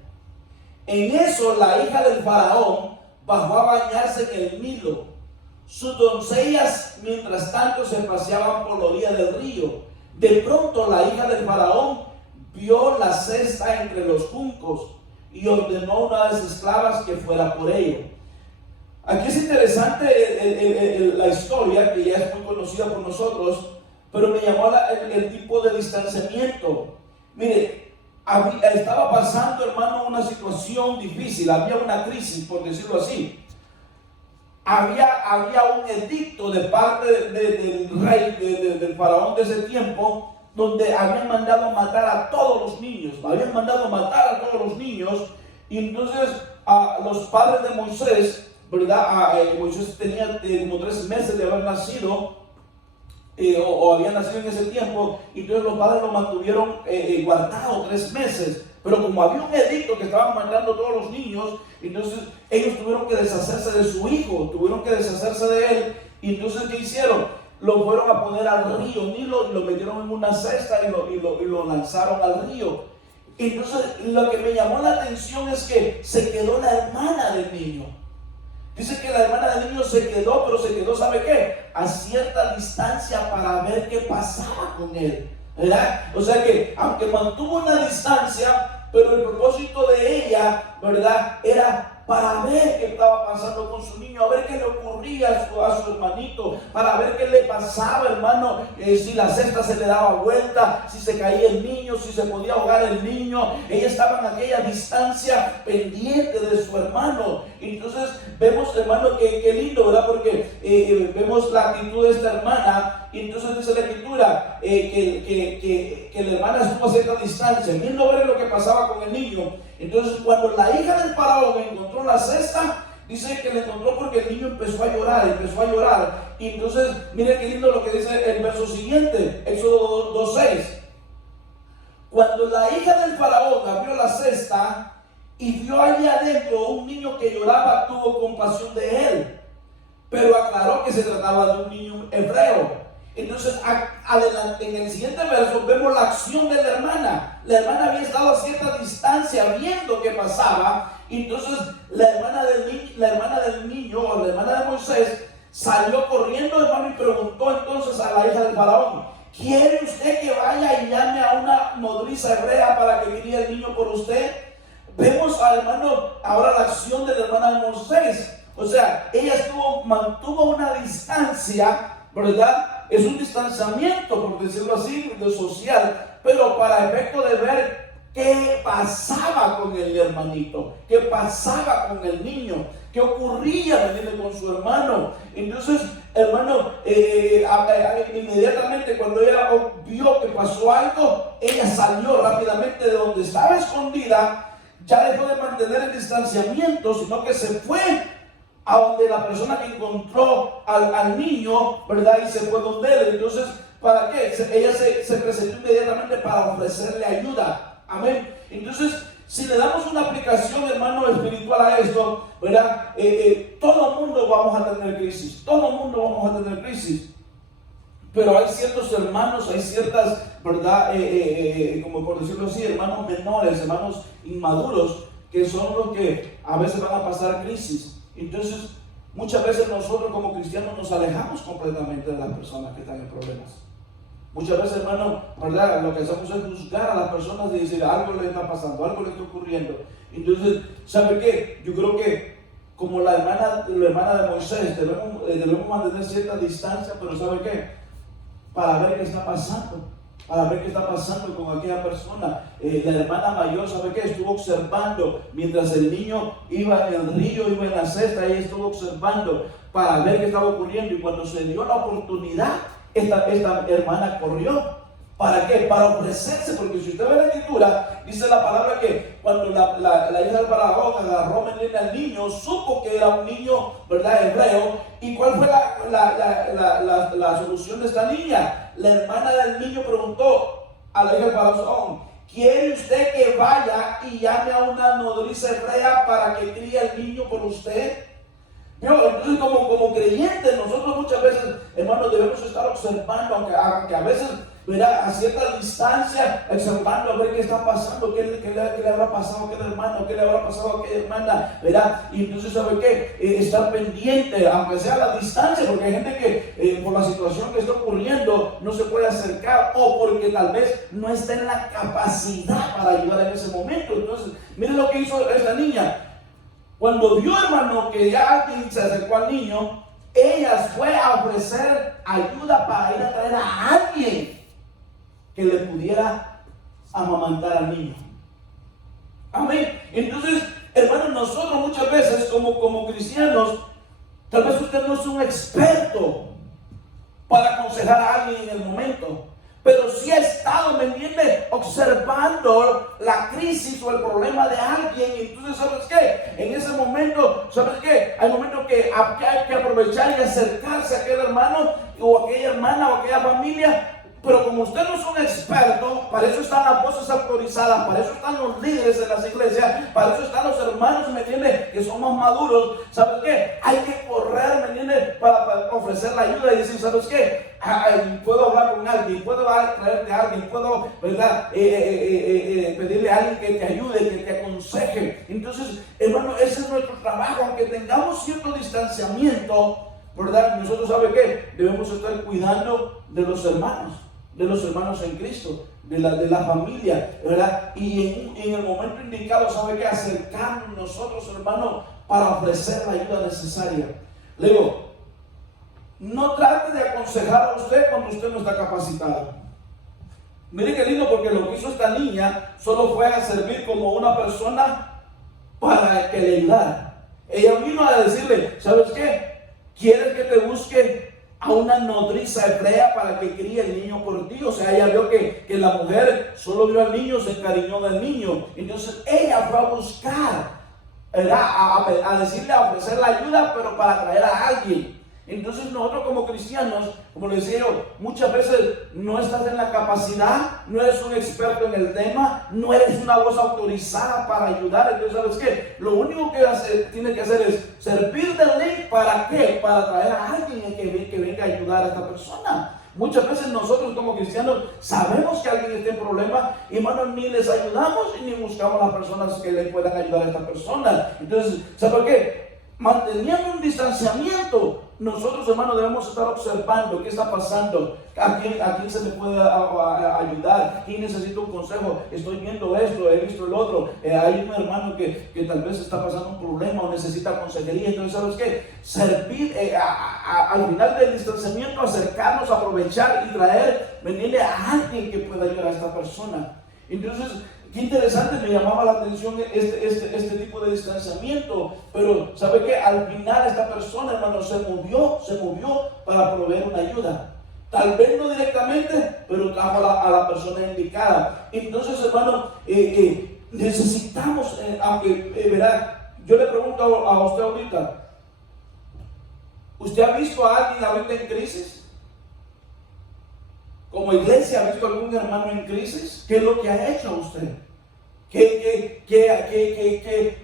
En eso la hija del faraón bajó a bañarse en el Nilo. Sus doncellas mientras tanto se paseaban por la orilla del río. De pronto la hija del faraón vio la cesta entre los juncos y ordenó a una de sus esclavas que fuera por ello. Aquí es interesante la historia, que ya es muy conocida por nosotros, pero me llamó el tipo de distanciamiento. Mire, estaba pasando, hermano, una situación difícil, había una crisis, por decirlo así. Había un edicto de parte del rey, del faraón de ese tiempo, donde habían mandado matar a todos los niños. Y entonces los padres de Moisés, ¿verdad? Moisés tenía como 3 meses de haber nacido, o había nacido en ese tiempo, y entonces los padres lo mantuvieron guardado 3 meses. Pero como había un edicto que estaban matando a todos los niños, entonces ellos tuvieron que deshacerse de su hijo, tuvieron que deshacerse de él. Y entonces, ¿qué hicieron? Lo fueron a poner al río Nilo y lo metieron en una cesta y lo lanzaron al río. Entonces, lo que me llamó la atención es que se quedó la hermana del niño. Dice que la hermana del niño se quedó, pero se quedó, ¿sabe qué? A cierta distancia para ver qué pasaba con él, ¿verdad? O sea que, aunque mantuvo una distancia, pero el propósito de ella, ¿verdad?, era para ver qué estaba pasando con su niño, a ver qué le ocurría a su hermanito, para ver qué le pasaba, hermano, si la cesta se le daba vuelta, si se caía el niño, si se podía ahogar el niño. Ella estaba en aquella distancia pendiente de su hermano. Entonces vemos, hermano, que lindo, ¿verdad? Porque vemos la actitud de esta hermana. Y entonces dice la escritura que la hermana estuvo a cierta distancia, viendo ver lo que pasaba con el niño. Entonces cuando la hija del faraón encontró la cesta, dice que la encontró porque el niño empezó a llorar. Y entonces, mire qué lindo lo que dice el verso siguiente, Éxodo 2:6. Cuando la hija del faraón abrió la cesta y vio allí adentro un niño que lloraba, tuvo compasión de él, pero aclaró que se trataba de un niño hebreo. Entonces, adelante, en el siguiente verso vemos la acción de la hermana. La hermana había estado a cierta distancia viendo qué pasaba. Entonces, la hermana del niño, o la hermana de Moisés, salió corriendo, hermano, y preguntó entonces a la hija del faraón: ¿quiere usted que vaya y llame a una nodriza hebrea para que críe el niño por usted? Vemos, hermano, ahora la acción de la hermana de Moisés. O sea, ella mantuvo una distancia, ¿verdad? Es un distanciamiento, por decirlo así, de social, pero para efecto de ver qué pasaba con el hermanito, qué pasaba con el niño, qué ocurría con su hermano. Entonces, hermano, inmediatamente cuando ella vio que pasó algo, ella salió rápidamente de donde estaba escondida. Ya dejó de mantener el distanciamiento, sino que se fue a donde la persona que encontró al niño, ¿verdad? Y se fue donde él. Entonces, ¿para qué? Ella se presentó inmediatamente para ofrecerle ayuda. Amén. Entonces, si le damos una aplicación, hermano, espiritual a esto, ¿verdad? Todo el mundo vamos a tener crisis. Todo el mundo vamos a tener crisis. Pero hay ciertos hermanos, hay ciertas, ¿verdad? Como por decirlo así, hermanos menores, hermanos inmaduros, que son los que a veces van a pasar crisis. Entonces, muchas veces nosotros como cristianos nos alejamos completamente de las personas que están en problemas. Muchas veces, hermano, ¿verdad? Lo que hacemos es juzgar a las personas y decir: algo le está pasando, algo le está ocurriendo. Entonces, ¿sabe qué? Yo creo que como la hermana de Moisés, debemos mantener cierta distancia, pero ¿sabe qué? Para ver qué está pasando. Para ver qué está pasando con aquella persona. La hermana mayor, ¿sabe qué? Estuvo observando mientras el niño iba en el río, iba en la cesta. Ella estuvo observando para ver qué estaba ocurriendo. Y cuando se dio la oportunidad, esta hermana corrió. ¿Para qué? Para ofrecerse. Porque si usted ve la escritura, dice la palabra que cuando la hija del faraón agarró al niño, supo que era un niño, ¿verdad? Hebreo. ¿Y cuál fue la solución de esta niña? La hermana del niño preguntó a la hija del faraón: ¿quiere usted que vaya y llame a una nodriza hebrea para que críe al niño por usted? Entonces, como creyentes, nosotros muchas veces, hermanos, debemos estar observando, aunque a veces, ¿verdad?, a cierta distancia, observando a ver qué está pasando, qué le habrá pasado a aquel hermano, qué le habrá pasado a aquella hermana, ¿verdad? Y entonces, ¿sabe qué? Estar pendiente, aunque sea a la distancia, porque hay gente que por la situación que está ocurriendo no se puede acercar, o porque tal vez no está en la capacidad para ayudar en ese momento. Entonces, miren lo que hizo esa niña. Cuando vio, hermano, que ya alguien se acercó al niño, ella fue a ofrecer ayuda para ir a traer a alguien que le pudiera amamantar al niño. Amén. Entonces, hermano, nosotros muchas veces como cristianos, tal vez usted no es un experto para aconsejar a alguien en el momento, pero sí ha estado, ¿me entiende?, observando la crisis o el problema de alguien. Y entonces, ¿sabes qué? En ese momento, ¿sabes qué? Hay momentos que hay que aprovechar y acercarse a aquel hermano o aquella hermana o aquella familia. Pero como usted no es un experto, para eso están las voces autorizadas, para eso están los líderes en las iglesias, para eso están los hermanos, ¿me entiende?, que son más maduros. ¿Sabes qué? Hay que correr, ¿me entiende?, para ofrecer la ayuda y decir: ¿sabes qué? Puedo hablar con alguien, puedo traerte a alguien, puedo, ¿verdad?, pedirle a alguien que te ayude, que te aconseje. Entonces, hermano, ese es nuestro trabajo. Aunque tengamos cierto distanciamiento, ¿verdad?, nosotros, ¿sabe qué? Debemos estar cuidando de los hermanos en Cristo, de la familia, ¿verdad? Y en el momento indicado, ¿sabe qué? Acercarnos nosotros, hermanos, para ofrecer la ayuda necesaria. Le digo, no trate de aconsejar a usted cuando usted no está capacitado. Mire qué lindo, porque lo que hizo esta niña solo fue a servir como una persona para que le ayudara. Ella vino a decirle, ¿sabes qué? ¿Quieres que te busque a una nodriza hebrea para que críe el niño por ti? O sea, ella vio que la mujer solo vio al niño, se encariñó del niño. Entonces ella fue a buscar, a decirle, a ofrecer la ayuda, pero para traer a alguien. Entonces nosotros como cristianos, como les decía yo, muchas veces no estás en la capacidad, no eres un experto en el tema, no eres una voz autorizada para ayudar. Entonces, ¿sabes qué? Lo único que tienes que hacer es servir del link. ¿Para qué? Para traer a alguien que venga a ayudar a esta persona. Muchas veces nosotros como cristianos sabemos que alguien está en problema y, hermano, ni les ayudamos y ni buscamos a las personas que le puedan ayudar a esta persona. Entonces, ¿sabe qué? Manteniendo un distanciamiento, nosotros, hermanos, debemos estar observando qué está pasando, a quién se le puede ayudar, quién necesita un consejo. Estoy viendo esto, he visto el otro, hay un hermano que tal vez está pasando un problema o necesita consejería. Entonces, ¿sabes qué? Servir, al final del distanciamiento, acercarnos, aprovechar y traer, venirle a alguien que pueda ayudar a esta persona. Entonces, qué interesante, me llamaba la atención este tipo de distanciamiento, pero ¿sabe qué? Al final esta persona, hermano, se movió para proveer una ayuda. Tal vez no directamente, pero trajo a la persona indicada. Entonces, hermano, necesitamos, verá, yo le pregunto a usted ahorita, ¿usted ha visto a alguien ahorita en crisis? Como iglesia, ¿ha visto algún hermano en crisis? ¿Qué es lo que ha hecho usted? Que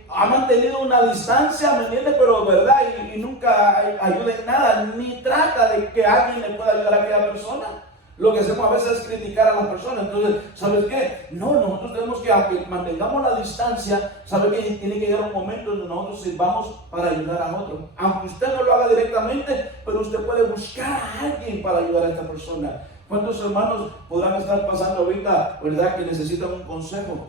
ha mantenido una distancia, ¿me entiende? Pero verdad, y nunca ayuda en nada, ni trata de que alguien le pueda ayudar a aquella persona. Lo que hacemos a veces es criticar a las personas. Entonces, ¿sabes qué? No, nosotros tenemos que, aunque mantengamos la distancia, ¿sabe qué? Tiene que llegar un momento donde nosotros sirvamos para ayudar a otro. Aunque usted no lo haga directamente, pero usted puede buscar a alguien para ayudar a esta persona. ¿Cuántos hermanos podrán estar pasando ahorita, verdad, que necesitan un consejo?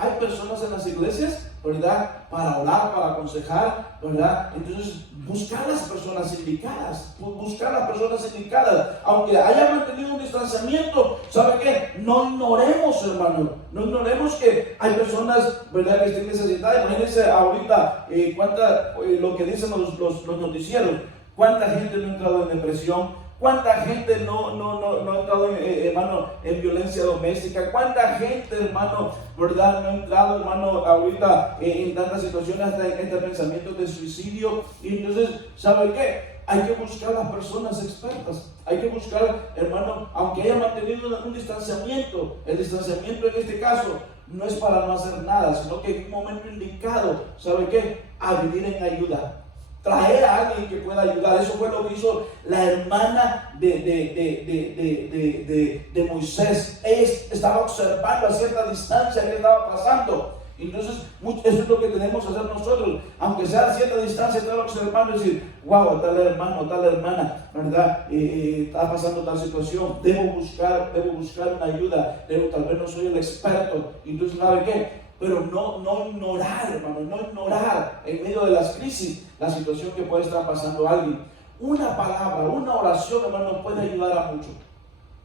Hay personas en las iglesias, ¿verdad? Para orar, para aconsejar, ¿verdad? Entonces, buscar las personas indicadas, aunque haya mantenido un distanciamiento. ¿Sabe qué? No ignoremos, hermano, no ignoremos que hay personas, ¿verdad?, que estén necesitadas. Imagínense ahorita lo que dicen los noticieros, cuánta gente no ha entrado en depresión. ¿Cuánta gente no ha entrado, hermano, en violencia doméstica? ¿Cuánta gente, hermano, verdad, no ha entrado, hermano, ahorita en tantas situaciones, hasta en este pensamiento de suicidio? Y entonces, ¿sabe qué? Hay que buscar a las personas expertas. Hay que buscar, hermano, aunque haya mantenido un distanciamiento. El distanciamiento en este caso no es para no hacer nada, sino que en un momento indicado, ¿sabe qué? A vivir en ayuda. Traer a alguien que pueda ayudar. Eso fue lo que hizo la hermana de Moisés. Ella estaba observando a cierta distancia qué estaba pasando. Entonces, eso es lo que tenemos que hacer nosotros. Aunque sea a cierta distancia, estar observando y decir, wow, tal hermano, tal hermana, ¿verdad? Está pasando tal situación. Debo buscar una ayuda. Tal vez no soy el experto. Entonces, ¿sabe qué? Pero no ignorar, hermano, no ignorar en medio de las crisis la situación que puede estar pasando alguien. Una palabra, una oración, hermano, puede ayudar a mucho.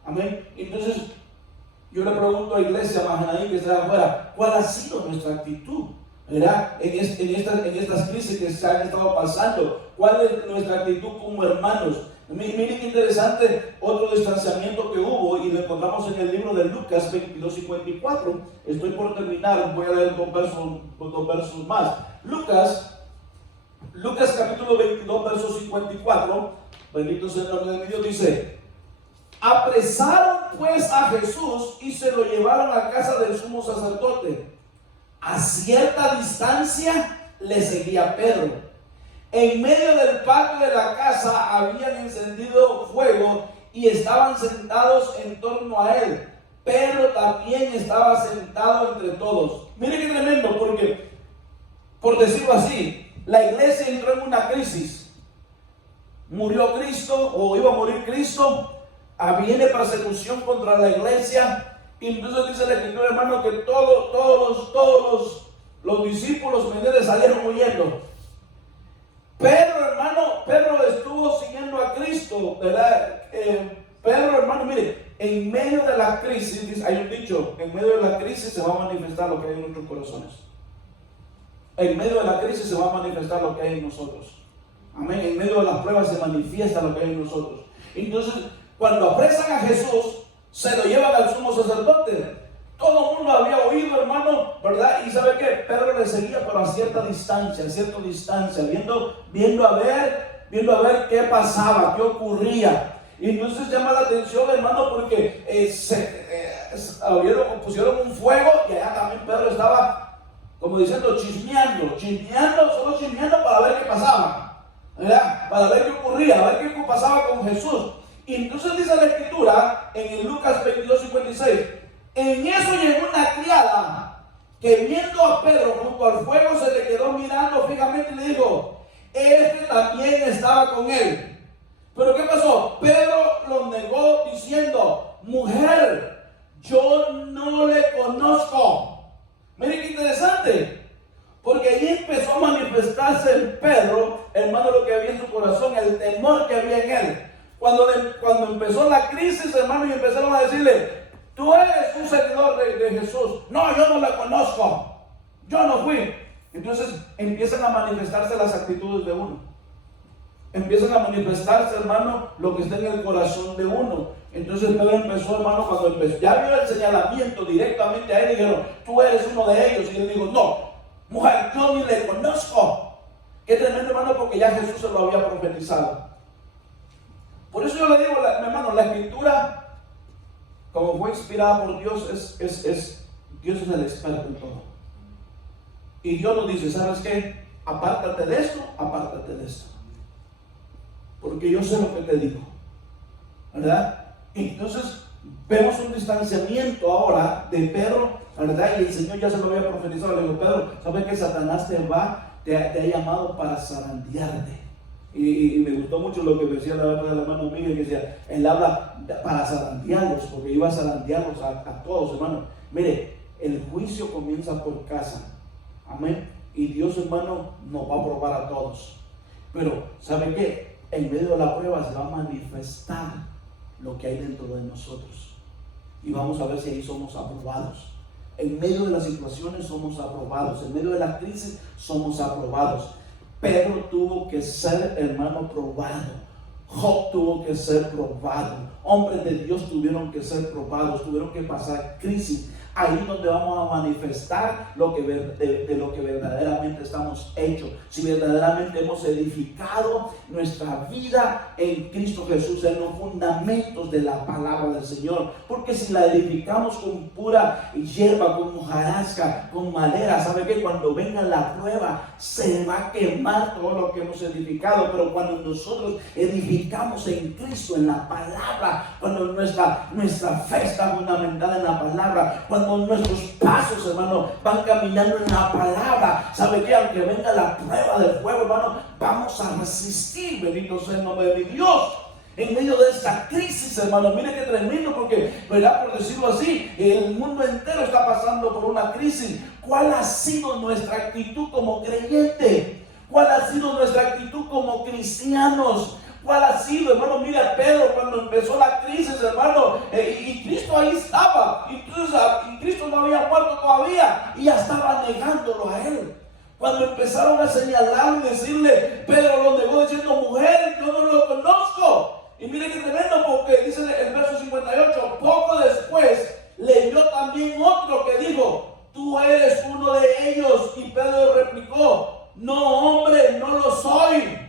Amén. Entonces, yo le pregunto a iglesia, Mahanaí, que está afuera, ¿cuál ha sido nuestra actitud? ¿Verdad? En estas crisis que se han estado pasando, ¿cuál es nuestra actitud como hermanos? Miren qué interesante otro distanciamiento que hubo, y lo encontramos en el libro de Lucas 22:54. Estoy por terminar, voy a leer dos versos más. Lucas capítulo 22, verso 54, bendito sea el nombre de Dios, dice: apresaron pues a Jesús y se lo llevaron a casa del sumo sacerdote. A cierta distancia le seguía Pedro. En medio del patio de la casa habían encendido fuego y estaban sentados en torno a él. Pedro también estaba sentado entre todos. Mire qué tremendo, porque, por decirlo así, la iglesia entró en una crisis. Murió Cristo, o iba a morir Cristo. Viene persecución contra la iglesia. Y entonces dice la escritura, hermano, que todos los discípulos salieron huyendo. Pedro estuvo siguiendo a Cristo, ¿verdad? Pedro, hermano, mire, en medio de la crisis, hay un dicho, en medio de la crisis se va a manifestar lo que hay en nuestros corazones. En medio de la crisis se va a manifestar lo que hay en nosotros. Amén. En medio de las pruebas se manifiesta lo que hay en nosotros. Entonces, cuando apresan a Jesús, se lo llevan al sumo sacerdote. Todo el mundo había oído, hermano, ¿verdad? Y ¿sabe qué? Pedro le seguía, pero a cierta distancia, viendo a ver qué pasaba, qué ocurría. Y entonces llama la atención, hermano, porque pusieron un fuego y allá también Pedro estaba, como diciendo, chismeando, solo chismeando para ver qué pasaba, ¿verdad? Para ver qué ocurría, a ver qué pasaba con Jesús. Y entonces dice la Escritura en el Lucas 22:56, en eso llegó una criada que viendo a Pedro junto al fuego se le quedó mirando fijamente y le dijo, este también estaba con él. Pero ¿qué pasó? Pedro lo negó diciendo, mujer, yo no le conozco. Miren qué interesante, porque ahí empezó a manifestarse en Pedro, hermano, lo que había en su corazón, el temor que había en él. Cuando empezó la crisis, hermano, y empezaron a decirle, tú eres un seguidor de Jesús. No, yo no le conozco, yo no fui. Entonces empiezan a manifestarse las actitudes de uno. Empiezan a manifestarse, hermano, lo que está en el corazón de uno. Entonces Pedro empezó, hermano, ya vio el señalamiento directamente a él y dijeron, tú eres uno de ellos. Y él dijo, no, mujer, yo ni le conozco. Qué tremendo, hermano, porque ya Jesús se lo había profetizado. Por eso yo le digo, hermano, la Escritura, como fue inspirada por Dios, Dios es el experto en todo. Y Dios nos dice, ¿sabes qué? Apártate de esto, apártate de esto. Porque yo sé lo que te digo, ¿verdad? Entonces vemos un distanciamiento ahora de Pedro, ¿verdad? Y el Señor ya se lo había profetizado. Le dijo, Pedro, ¿sabes que Satanás te ha llamado para zarandearte? Y me gustó mucho lo que decía la hermano Miguel, que decía, él habla para zarandearlos, porque iba a zarandearlos a todos, hermano. Mire, el juicio comienza por casa, amén. Y Dios, hermano, nos va a probar a todos. Pero, ¿sabe qué? En medio de la prueba se va a manifestar lo que hay dentro de nosotros. Y vamos a ver si ahí somos aprobados. En medio de las situaciones somos aprobados. En medio de la crisis somos aprobados. Pedro tuvo que ser, hermano, probado. Job tuvo que ser probado. Hombres de Dios tuvieron que ser probados. Tuvieron que pasar crisis. Ahí es donde vamos a manifestar de lo que verdaderamente estamos hechos. Si verdaderamente hemos edificado nuestra vida en Cristo Jesús, en los fundamentos de la palabra del Señor. Porque si la edificamos con pura hierba, con hojarasca, con madera, ¿sabe qué? Cuando venga la prueba se va a quemar todo lo que hemos edificado. Pero cuando nosotros edificamos en Cristo, en la palabra, cuando nuestra fe está fundamentada en la palabra, cuando nuestros pasos, hermano, van caminando en la palabra, ¿sabe qué? Aunque venga la prueba del fuego, hermano, vamos a resistir, bendito sea el nombre de mi Dios. En medio de esta crisis, hermano, mire qué tremendo, porque, ¿verdad? Por decirlo así, el mundo entero está pasando por una crisis. ¿Cuál ha sido nuestra actitud como creyente? ¿Cuál ha sido nuestra actitud como cristianos? ¿Cuál ha sido, hermano? Mira, Pedro cuando empezó la crisis, hermano, y Cristo ahí estaba, y Cristo no había muerto todavía, y ya estaba negándolo a él. Cuando empezaron a señalarlo y decirle, Pedro lo negó diciendo, mujer, yo no lo conozco. Y mire qué tremendo, porque dice el verso 58, poco después leyó también otro que dijo, tú eres uno de ellos. Y Pedro replicó, no, hombre, no lo soy.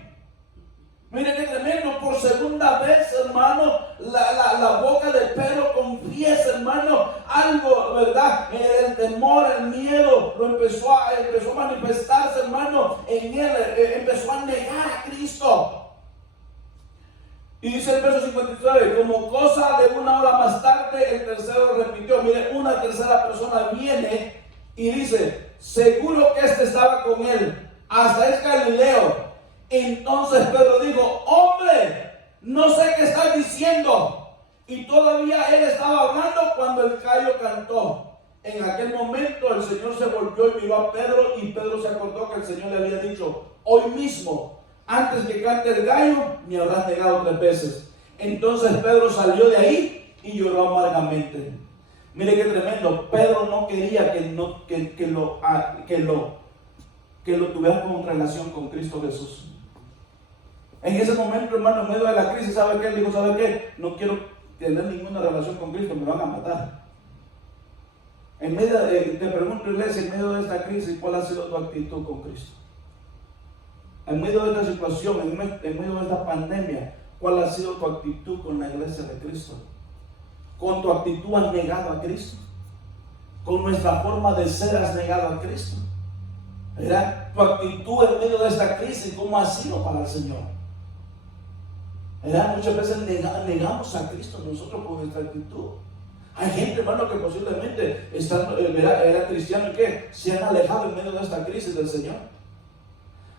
Mire qué tremendo, por segunda vez, hermano, la boca de Pedro confiesa, hermano, algo, ¿verdad? El temor, el miedo, empezó a manifestarse, hermano, en él, empezó a negar a Cristo. Y dice el verso 59, como cosa de una hora más tarde, el tercero repitió. Mire, una tercera persona viene y dice, seguro que este estaba con él, hasta es Galileo. Entonces Pedro dijo, hombre, no sé qué estás diciendo. Y todavía él estaba hablando cuando el gallo cantó. En aquel momento el Señor se volvió y miró a Pedro, y Pedro se acordó que el Señor le había dicho, hoy mismo, antes que cante el gallo, me habrás negado 3 veces. Entonces Pedro salió de ahí y lloró amargamente. Mire qué tremendo. Pedro no quería que que lo tuvieras con relación con Cristo Jesús. En ese momento, hermano, en medio de la crisis, ¿sabe qué? Él dijo, ¿sabe qué? No quiero tener ninguna relación con Cristo, me van a matar. En medio te pregunto, iglesia, en medio de esta crisis, ¿cuál ha sido tu actitud con Cristo? En medio de esta situación, en medio de esta pandemia, ¿cuál ha sido tu actitud con la iglesia de Cristo? ¿Con tu actitud has negado a Cristo? ¿Con nuestra forma de ser has negado a Cristo? ¿Verdad? Tu actitud en medio de esta crisis, ¿cómo ha sido para el Señor? ¿Verdad? Muchas veces negamos a Cristo nosotros con nuestra actitud. Hay gente, hermano, que posiblemente era cristiano y que se han alejado en medio de esta crisis del Señor.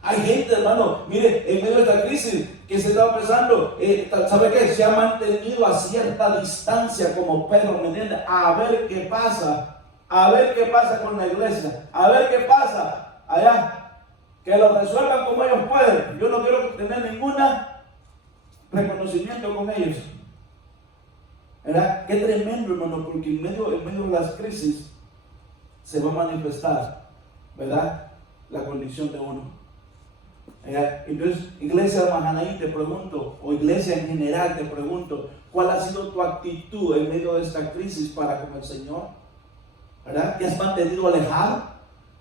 Hay gente, hermano, mire, en medio de esta crisis que se estaba pensando, ¿sabe qué? Se ha mantenido a cierta distancia como Pedro, ¿me entiende? A ver qué pasa con la iglesia, a ver qué pasa allá, que lo resuelvan como ellos pueden. Yo no quiero tener ningún reconocimiento con ellos. ¿Verdad? Qué tremendo, hermano, porque en medio de las crisis se va a manifestar, ¿verdad?, la condición de uno. Entonces, iglesia de Mahanaim, te pregunto, o iglesia en general, te pregunto, ¿cuál ha sido tu actitud en medio de esta crisis para con el Señor? ¿Verdad? ¿Te has mantenido alejado?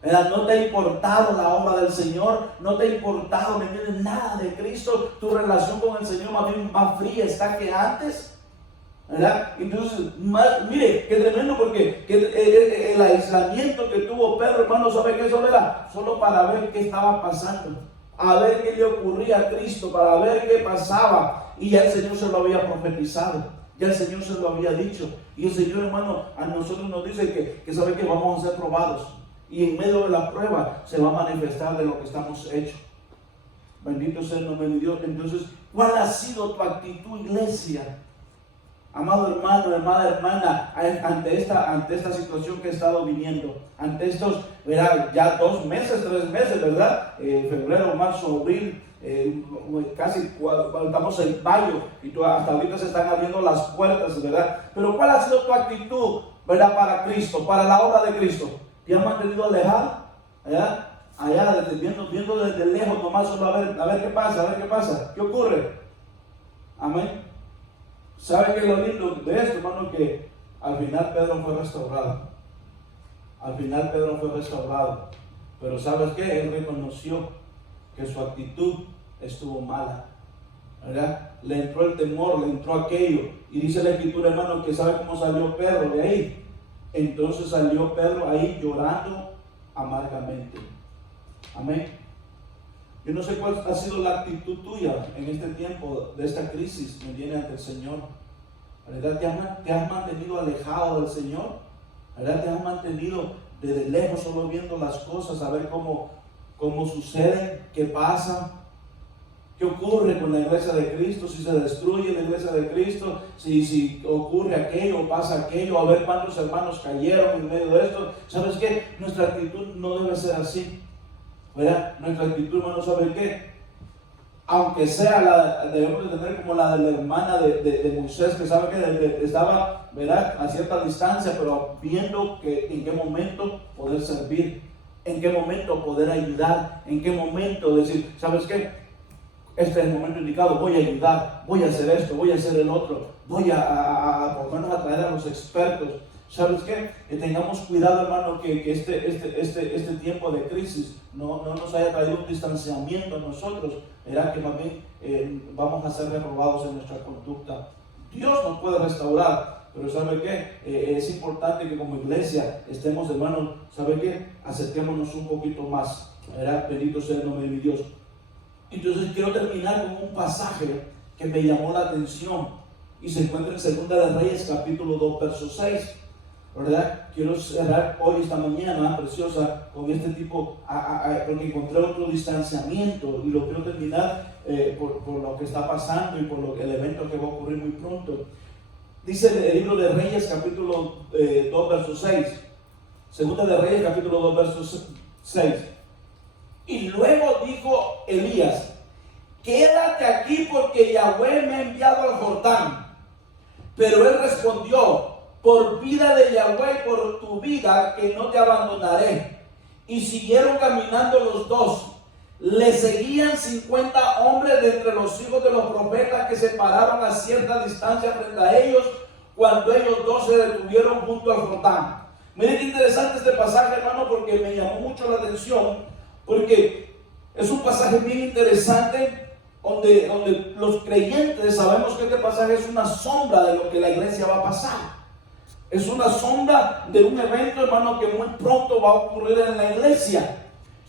¿Verdad? ¿No te ha importado la obra del Señor? ¿No te ha importado nada de Cristo? ¿Tu relación con el Señor más fría está que antes? ¿Verdad? Entonces, mire, qué tremendo, porque el aislamiento que tuvo Pedro, hermano, ¿sabe qué solo era? Solo para ver qué estaba pasando, a ver qué le ocurría a Cristo, para ver qué pasaba. Y ya el Señor se lo había profetizado, ya el Señor se lo había dicho. Y el Señor, hermano, a nosotros nos dice que sabe que vamos a ser probados. Y en medio de la prueba se va a manifestar de lo que estamos hechos. Bendito sea el nombre de Dios. Entonces, ¿cuál ha sido tu actitud, iglesia? Amado hermano, hermana, ante esta situación que he estado viviendo, ante estos, ¿verdad?, ya 2 meses, 3 meses, ¿verdad? Febrero, marzo, abril, casi estamos en mayo y hasta ahorita se están abriendo las puertas, ¿verdad? Pero ¿cuál ha sido tu actitud, ¿verdad?, para Cristo, para la obra de Cristo? ¿Te has mantenido alejado? ¿Verdad? Allá, viendo desde lejos, nomás solo a ver qué pasa, ¿qué ocurre? Amén. ¿Sabe qué es lo lindo de esto, hermano? Que al final Pedro fue restaurado. Pero ¿sabes qué? Él reconoció que su actitud estuvo mala, ¿verdad? Le entró el temor, le entró aquello. Y dice la Escritura, hermano, que ¿sabe cómo salió Pedro de ahí? Entonces salió Pedro ahí llorando amargamente. Amén. Yo no sé cuál ha sido la actitud tuya en este tiempo de esta crisis que viene ante el Señor. ¿Verdad? ¿Te has mantenido alejado del Señor? ¿Verdad? ¿Te has mantenido desde lejos solo viendo las cosas, a ver cómo suceden, qué pasa, qué ocurre con la iglesia de Cristo, si se destruye la iglesia de Cristo, si ocurre aquello, pasa aquello, a ver cuántos hermanos cayeron en medio de esto? ¿Sabes qué? Nuestra actitud no debe ser así. ¿Verdad? Nuestra actitud, hermano, ¿sabe qué? Aunque sea debemos de tener como la de la hermana de Moisés, que sabe que estaba, ¿verdad?, a cierta distancia, pero viendo que en qué momento poder servir, en qué momento poder ayudar, en qué momento decir, ¿sabes qué? Este es el momento indicado, voy a ayudar, voy a hacer esto, voy a hacer el otro, voy por lo menos a traer a los expertos. ¿Sabes qué? Que tengamos cuidado, hermano, que este tiempo de crisis no nos haya traído un distanciamiento a nosotros. Verá que también vamos a ser reprobados en nuestra conducta. Dios nos puede restaurar, pero ¿sabe qué? Es importante que como iglesia estemos, hermanos, ¿sabe qué? Acerquémonos un poquito más. Verá, bendito sea el nombre de Dios. Entonces quiero terminar con un pasaje que me llamó la atención y se encuentra en Segunda de Reyes, capítulo 2, verso 6. ¿Verdad? Quiero cerrar hoy, esta mañana preciosa, con este tipo, porque encontré otro distanciamiento y lo quiero terminar por lo que está pasando y por el evento que va a ocurrir muy pronto. Dice el libro de Reyes, capítulo 2, verso 6. Segunda de Reyes, capítulo 2, verso 6. Y luego dijo Elías: quédate aquí porque Yahweh me ha enviado al Jordán. Pero él respondió: por vida de Yahweh, por tu vida, que no te abandonaré. y siguieron caminando los dos. Le seguían 50 hombres de entre los hijos de los profetas que se pararon a cierta distancia frente a ellos cuando ellos dos se detuvieron junto al Jordán. Miren qué interesante este pasaje, hermano, porque me llamó mucho la atención, porque es un pasaje bien interesante donde los creyentes sabemos que este pasaje es una sombra de lo que la iglesia va a pasar. Es una sombra de un evento, hermano, que muy pronto va a ocurrir en la iglesia.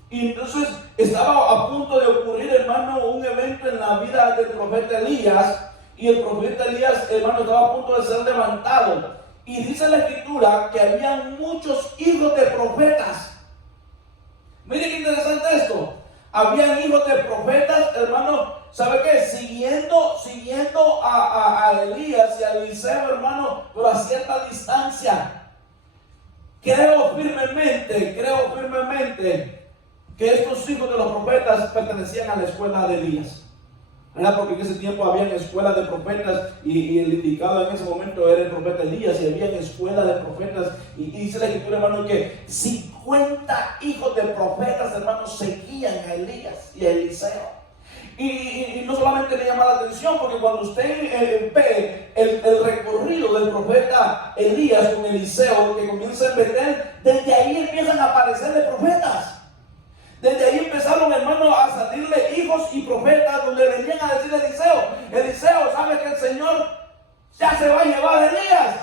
Y entonces estaba a punto de ocurrir, hermano, un evento en la vida del profeta Elías. Y el profeta Elías, hermano, estaba a punto de ser levantado. Y dice la escritura que habían muchos hijos de profetas. Miren qué interesante esto. Habían hijos de profetas, hermano, ¿sabe qué? Siguiendo a Elías y a Eliseo, hermano, pero a cierta distancia. Creo firmemente que estos hijos de los profetas pertenecían a la escuela de Elías. ¿Verdad? Porque en ese tiempo habían escuelas de profetas y el indicado en ese momento era el profeta Elías, y habían escuelas de profetas, y dice la escritura, hermano, que 50 hijos de profetas, hermano, seguían a Elías y a Eliseo. Y no solamente me llama la atención, porque cuando usted ve el recorrido del profeta Elías con Eliseo, que comienza en Betel, desde ahí empiezan a aparecerle profetas. Desde ahí empezaron, hermano, a salirle hijos y profetas, donde venían a decirle a Eliseo: Eliseo, ¿sabes que el Señor ya se va a llevar a Elías?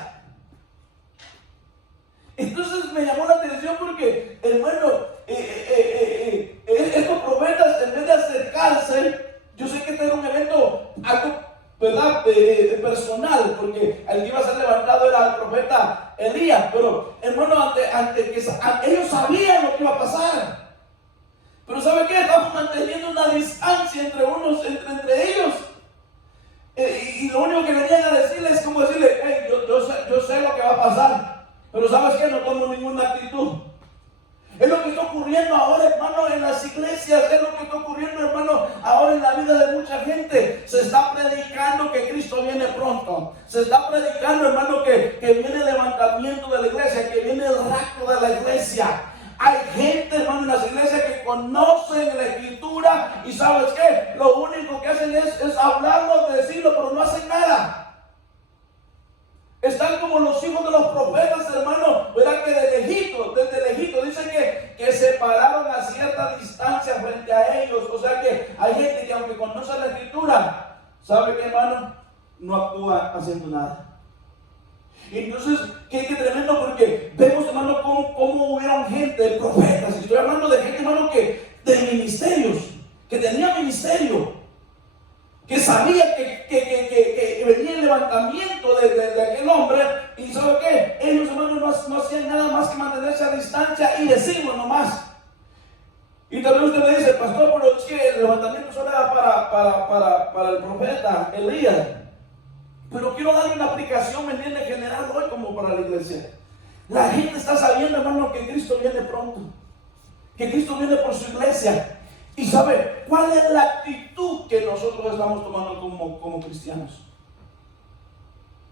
Entonces me llamó la atención porque, hermano, estos profetas, en vez de acercarse, yo sé que este era un evento, algo, ¿verdad?, personal, porque el que iba a ser levantado era el profeta Elías, pero, hermano, ellos sabían lo que iba a pasar. Pero ¿sabe qué? Estamos manteniendo una distancia entre ellos. Y lo único que venían a decirles es como decirle: hey, yo sé lo que va a pasar, pero ¿sabes qué? No tomo ninguna actitud. Es lo que está ocurriendo ahora, hermano, en las iglesias. Es lo que está ocurriendo, hermano, ahora en la vida de mucha gente. Se está predicando que Cristo viene pronto. Se está predicando, hermano, que viene el levantamiento de la iglesia, que viene el rapto de la iglesia. Hay gente, hermano, en las iglesias que conocen la escritura y ¿sabes qué? Lo único que hacen es hablarlo, decirlo, pero no hacen nada. Están como los hijos de los profetas, hermano, ¿verdad? Que desde lejito, dice que se pararon a cierta distancia frente a ellos. O sea que hay gente que, aunque conoce la escritura, ¿sabe qué, hermano? No actúa haciendo nada. Entonces, qué tremendo, porque vemos, hermano, cómo hubieron gente, profetas. Estoy hablando de gente, hermano, de ministerios, que tenía ministerio, que sabía que venía el levantamiento de aquel hombre. Y ¿sabe qué? Ellos, hermano, no hacían nada más que mantenerse a distancia y decirlo nomás. Y también usted me dice: pastor, pero es que el levantamiento solo era para el profeta Elías. Pero quiero darle una aplicación, ¿me entiende?, general hoy como para la iglesia. La gente está sabiendo, hermano, que Cristo viene pronto, que Cristo viene por su iglesia. Y ¿sabe cuál es la actitud que nosotros estamos tomando como cristianos?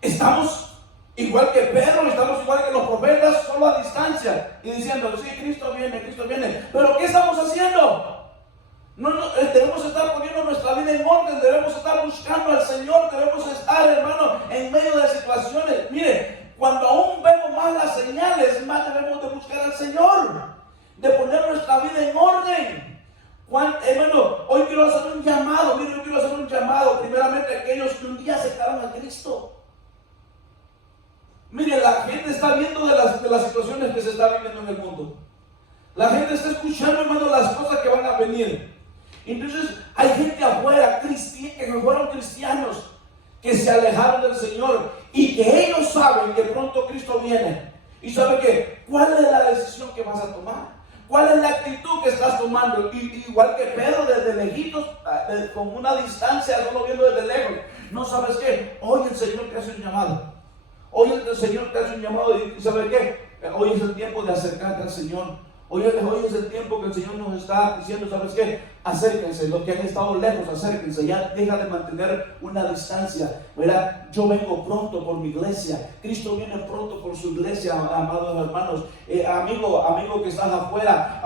Estamos igual que Pedro, estamos igual que los profetas, solo a distancia y diciendo: sí, Cristo viene. Pero ¿qué estamos haciendo? Debemos estar poniendo nuestra vida en orden, debemos estar buscando al Señor, debemos estar, hermano, en medio de situaciones. Mire, cuando aún vemos más las señales, más debemos de buscar al Señor, de poner nuestra vida en orden. Hermano, hoy quiero hacer un llamado, primeramente a aquellos que un día aceptaron a Cristo. Mire, la gente está viendo de las situaciones que se están viviendo en el mundo. La gente está escuchando, hermano, las cosas que van a venir. Entonces hay gente afuera, que fueron cristianos, que se alejaron del Señor y que ellos saben que pronto Cristo viene. Y saben que, ¿cuál es la decisión que vas a tomar? ¿Cuál es la actitud que estás tomando? Igual que Pedro, desde lejitos, con una distancia, solo viendo desde lejos. No, ¿sabes qué? Hoy el Señor te hace un llamado. Hoy el Señor te hace un llamado y ¿sabes qué? Hoy es el tiempo de acercarte al Señor. Hoy es el tiempo que el Señor nos está diciendo, ¿sabes qué? Acérquense, los que han estado lejos, acérquense, ya deja de mantener una distancia, ¿verdad? Yo vengo pronto por mi iglesia, Cristo viene pronto por su iglesia, amados hermanos. Amigo que estás afuera,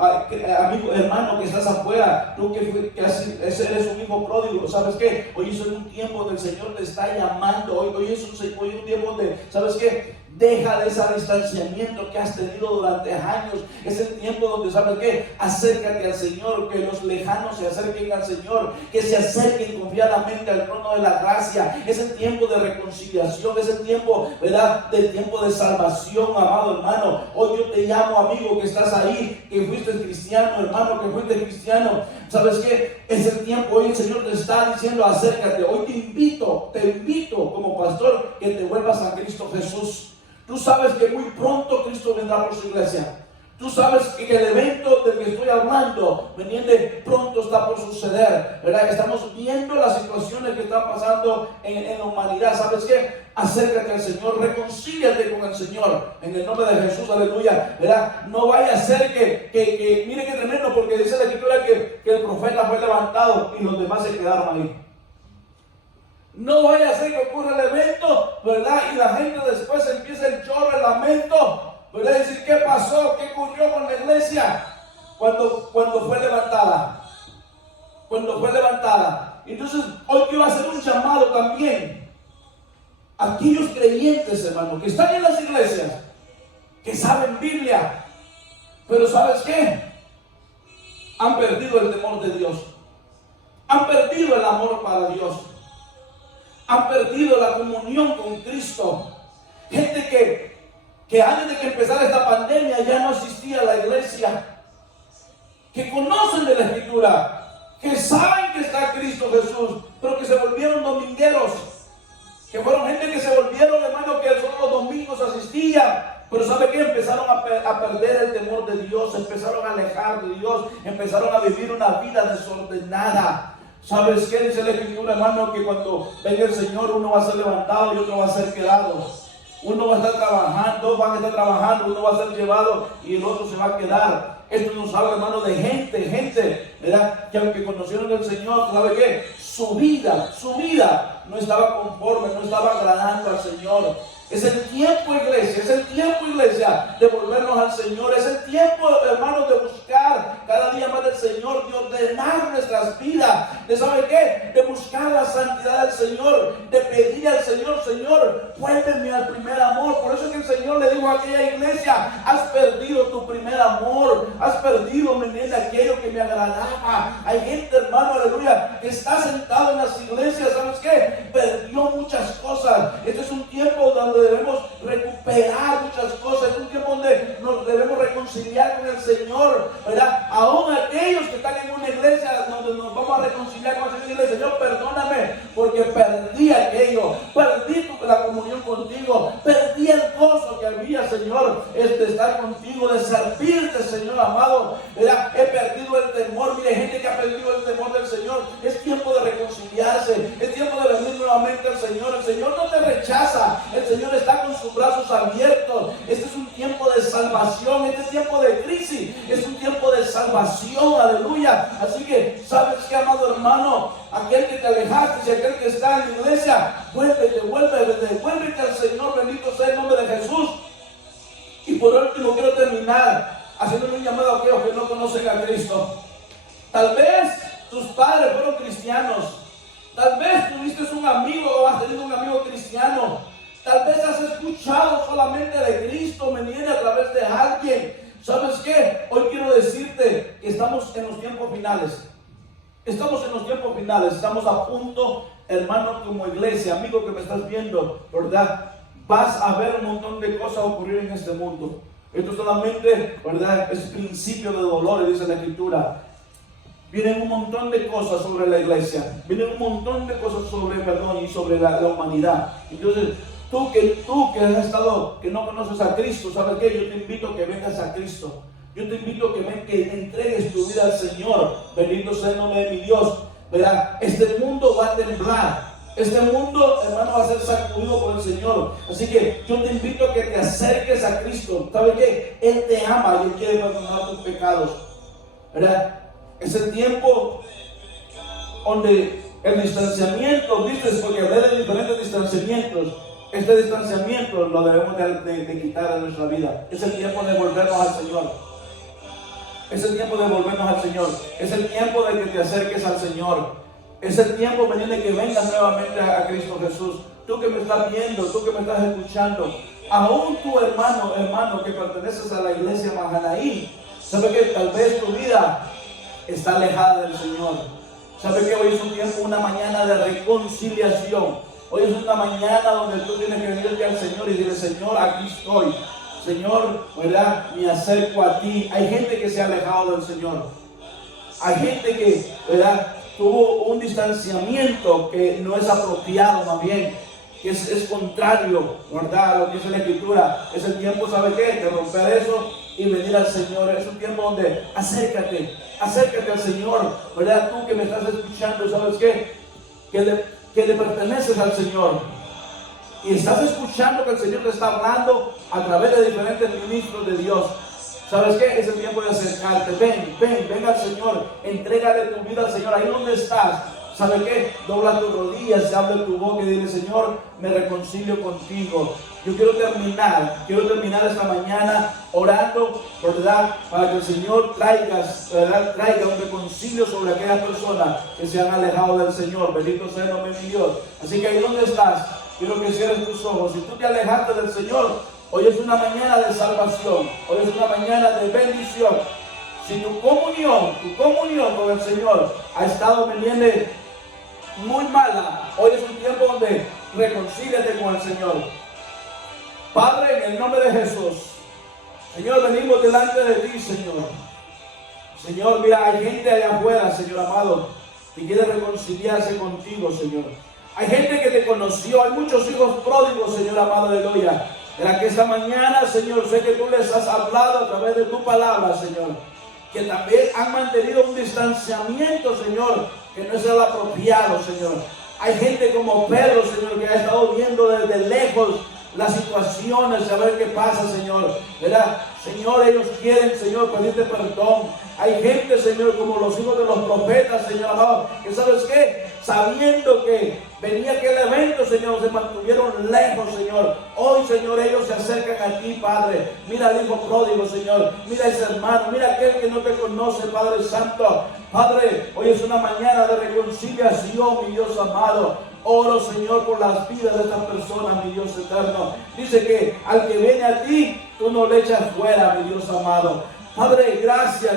amigo, hermano que estás afuera, tú que eres un hijo pródigo, ¿sabes qué? Hoy es un tiempo donde el Señor te está llamando, hoy es un tiempo donde, ¿sabes qué? Deja de ese distanciamiento que has tenido durante años. Es el tiempo donde, ¿sabes qué? Acércate al Señor, que los lejanos se acerquen al Señor, que se acerquen confiadamente al trono de la gracia. Es el tiempo de reconciliación, es el tiempo, ¿verdad? Del tiempo de salvación, amado hermano. Hoy yo te llamo, amigo, que estás ahí, que fuiste cristiano, hermano, que fuiste cristiano. ¿Sabes qué? Es el tiempo, hoy el Señor te está diciendo, acércate. Hoy te invito como pastor, que te vuelvas a Cristo Jesús. Tú sabes que muy pronto Cristo vendrá por su iglesia. Tú sabes que el evento del que estoy hablando, pronto está por suceder, ¿verdad? Estamos viendo las situaciones que están pasando en la humanidad. ¿Sabes qué? Acércate al Señor, reconcíliate con el Señor, en el nombre de Jesús, aleluya, ¿verdad? No vaya a ser que mire qué tremendo, porque dice la Escritura que el profeta fue levantado y los demás se quedaron ahí. No vaya a ser que ocurra el evento, ¿verdad? Y la gente después empieza el chorro, el lamento, ¿verdad? Decir, ¿qué pasó? ¿Qué ocurrió con la iglesia? Cuando fue levantada. Cuando fue levantada. Entonces, hoy quiero hacer un llamado también a aquellos creyentes, hermano, que están en las iglesias, que saben Biblia, pero ¿sabes qué? Han perdido el temor de Dios. Han perdido el amor para Dios. Han perdido la comunión con Cristo. Gente que antes de que empezara esta pandemia ya no asistía a la iglesia, que conocen de la Escritura, que saben que está Cristo Jesús, pero que se volvieron domingueros, que fueron gente que se volvieron, hermano, que solo los domingos asistían. Pero ¿sabe qué? Empezaron a perder el temor de Dios, empezaron a alejar de Dios, empezaron a vivir una vida desordenada. ¿Sabes qué dice la Escritura, hermano? Que cuando venga el Señor, uno va a ser levantado y otro va a ser quedado. Uno va a estar trabajando, dos van a estar trabajando, uno va a ser llevado y el otro se va a quedar. Esto nos habla, hermano, de gente, ¿verdad? Que aunque conocieron al Señor, ¿sabe qué? Su vida no estaba conforme, no estaba agradando al Señor. Es el tiempo, iglesia, de volvernos al Señor. Es el tiempo, hermanos, de buscar cada día más del Señor, de ordenar nuestras vidas, de ¿sabe qué? De buscar la santidad del Señor, de pedir al Señor, Señor, vuélveme al primer amor. Por eso es que el Señor le dijo a aquella iglesia, has perdido tu primer amor, has perdido, aquello que me agradaba. Hay gente, hermano, aleluya, que está sentado en las iglesias, ¿sabes qué? Perdió muchas cosas. Este es un tiempo donde debemos recuperar muchas cosas. Es un tiempo donde nos debemos reconciliar con el Señor, ¿verdad? Aún aquellos que están en una iglesia donde nos vamos a reconciliar con el Señor, dile, Señor, perdóname porque perdí aquello, perdí la comunión contigo, perdí el gozo que había, Señor, de estar contigo, de servirte, Señor amado, ¿verdad? He perdido el temor. Mire, gente que ha perdido el temor del Señor. Es tiempo de reconciliarse, es tiempo de venir nuevamente al Señor. El Señor no te rechaza, el Señor está con sus brazos abiertos. Este es un tiempo de salvación, este es tiempo de crisis, es un tiempo de salvación, aleluya. Así que, ¿sabes qué, amado hermano? Aquel que te alejaste y aquel que está en la iglesia, vuélvete al Señor, bendito sea el nombre de Jesús. Y por último, quiero terminar haciéndole un llamado a aquellos que no conocen a Cristo. Tal vez tus padres fueron cristianos, tal vez tuviste un amigo o has tenido un amigo cristiano, tal vez has escuchado solamente de Cristo, venir a través de alguien. ¿Sabes qué? Hoy quiero decirte que estamos en los tiempos finales. Estamos en los tiempos finales, estamos a punto, hermano, como iglesia, amigo que me estás viendo, ¿verdad? Vas a ver un montón de cosas ocurrir en este mundo. Esto solamente, ¿verdad? Es principio de dolores, dice la Escritura. Vienen un montón de cosas sobre la iglesia, vienen un montón de cosas sobre la humanidad. Entonces, tú que has estado, que no conoces a Cristo, ¿sabes qué? Yo te invito a que vengas a Cristo. Yo te invito a que entregues tu vida al Señor. Bendito sea el nombre de mi Dios. ¿Verdad? Este mundo va a temblar. Este mundo, hermano, va a ser sacudido por el Señor. Así que yo te invito a que te acerques a Cristo. ¿Sabes qué? Él te ama y Él quiere perdonar tus pecados, ¿verdad? Es el tiempo donde el distanciamiento, ¿viste? Porque hablé de diferentes distanciamientos. Este distanciamiento lo debemos de quitar de nuestra vida. Es el tiempo de volvernos al Señor. Es el tiempo de volvernos al Señor. Es el tiempo de que te acerques al Señor. Es el tiempo de que vengas nuevamente a Cristo Jesús. Tú que me estás viendo, tú que me estás escuchando, aún tu hermano que perteneces a la iglesia Mahanaim, sabe que tal vez tu vida está alejada del Señor. Sabe que hoy es un tiempo, una mañana de reconciliación. Hoy es una mañana donde tú tienes que venirte al Señor y decirle: Señor, aquí estoy. Señor, ¿verdad? Me acerco a ti. Hay gente que se ha alejado del Señor. Hay gente que, ¿verdad?, tuvo un distanciamiento que no es apropiado, más bien, que es contrario, ¿verdad?, a lo que dice la Escritura. Es el tiempo, ¿sabe qué?, de romper eso y venir al Señor. Es un tiempo donde acércate al Señor, ¿verdad? Tú que me estás escuchando, ¿sabes qué?, que le perteneces al Señor. Y estás escuchando que el Señor te está hablando a través de diferentes ministros de Dios. ¿Sabes qué? Es el tiempo de acercarte. Ven al Señor. Entrégale tu vida al Señor. Ahí donde estás. ¿Sabes qué? Dobla tus rodillas, abre tu boca y dile: Señor, me reconcilio contigo. Yo quiero terminar esta mañana orando, ¿verdad?, para que el Señor traiga un reconcilio sobre aquellas personas que se han alejado del Señor. Bendito sea el nombre de mi Dios. Así que ahí donde estás, quiero que cierres tus ojos. Si tú te alejaste del Señor, hoy es una mañana de salvación. Hoy es una mañana de bendición. Si tu comunión con el Señor ha estado muy mala, hoy es un tiempo donde reconcíliate con el Señor. Padre, en el nombre de Jesús, Señor, venimos delante de ti, Señor. Señor, mira, hay gente allá afuera, Señor amado, que quiere reconciliarse contigo, Señor. Hay gente que te conoció, hay muchos hijos pródigos, Señor amado, aleluya. En que esta mañana, Señor, sé que tú les has hablado a través de tu palabra, Señor, que también han mantenido un distanciamiento, Señor, que no es el apropiado, Señor. Hay gente como Pedro, Señor, que ha estado viendo desde lejos las situaciones, saber qué pasa, Señor, ¿verdad? Señor, ellos quieren, Señor, pedirte perdón. Hay gente, Señor, como los hijos de los profetas, Señor amado, que ¿sabes qué? Sabiendo que venía aquel evento, Señor, se mantuvieron lejos, Señor. Hoy, Señor, ellos se acercan a ti, Padre. Mira al hijo pródigo, Señor. Mira a ese hermano. Mira aquel que no te conoce, Padre Santo. Padre, hoy es una mañana de reconciliación, mi Dios amado. Oro, Señor, por las vidas de estas personas, mi Dios eterno. Dice que al que viene a ti, tú no le echas fuera, mi Dios amado. Padre, gracias,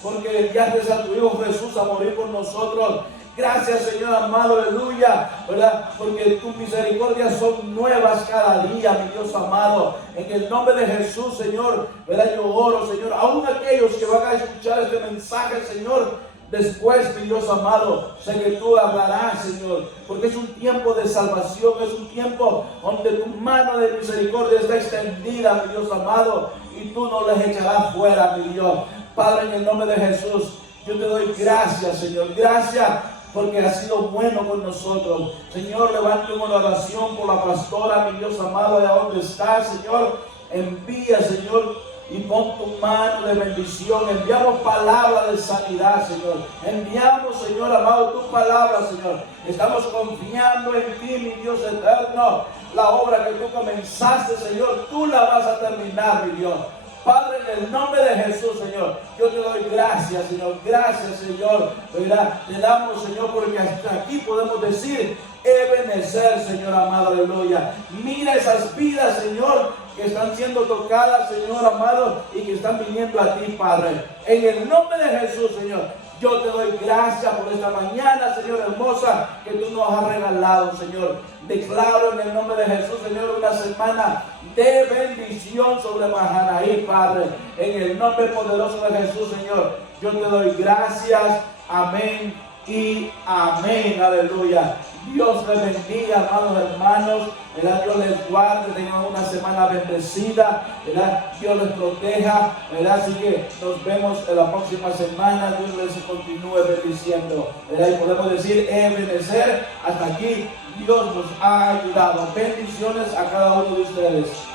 porque enviaste a tu Hijo Jesús a morir por nosotros. Gracias, Señor amado, aleluya, ¿verdad? Porque tus misericordias son nuevas cada día, mi Dios amado. En el nombre de Jesús, Señor, ¿verdad? Yo oro, Señor, aún aquellos que van a escuchar este mensaje, Señor, después, mi Dios amado, sé que tú hablarás, Señor, porque es un tiempo de salvación, es un tiempo donde tu mano de misericordia está extendida, mi Dios amado, y tú no les echarás fuera, mi Dios. Padre, en el nombre de Jesús, yo te doy gracias, Señor, gracias, porque has sido bueno con nosotros. Señor, levanto una oración por la pastora, mi Dios amado, de donde está, Señor. Envía, Señor, y pon tu mano de bendición. Enviamos palabra de sanidad, Señor. Enviamos, Señor amado, tu palabra, Señor. Estamos confiando en ti, mi Dios eterno. La obra que tú comenzaste, Señor, tú la vas a terminar, mi Dios. Padre, en el nombre de Jesús, Señor, yo te doy gracias, Señor. Gracias, Señor. ¿Verdad? Te damos, Señor, porque hasta aquí podemos decir: Ebenezer, Señor amado, aleluya. Mira esas vidas, Señor, que están siendo tocadas, Señor amado, y que están viniendo a ti, Padre. En el nombre de Jesús, Señor, yo te doy gracias por esta mañana, Señor hermosa, que tú nos has regalado, Señor. Declaro en el nombre de Jesús, Señor, una semana de bendición sobre Mahanaim, Padre. En el nombre poderoso de Jesús, Señor, yo te doy gracias. Amén y amén. Aleluya. Dios les bendiga, hermanos. Dios les guarde, tengan una semana bendecida. Dios les proteja. Así que nos vemos en la próxima semana. Dios les continúe bendiciendo. Y podemos decir, Ebenezer, hasta aquí Dios nos ha ayudado. Bendiciones a cada uno de ustedes.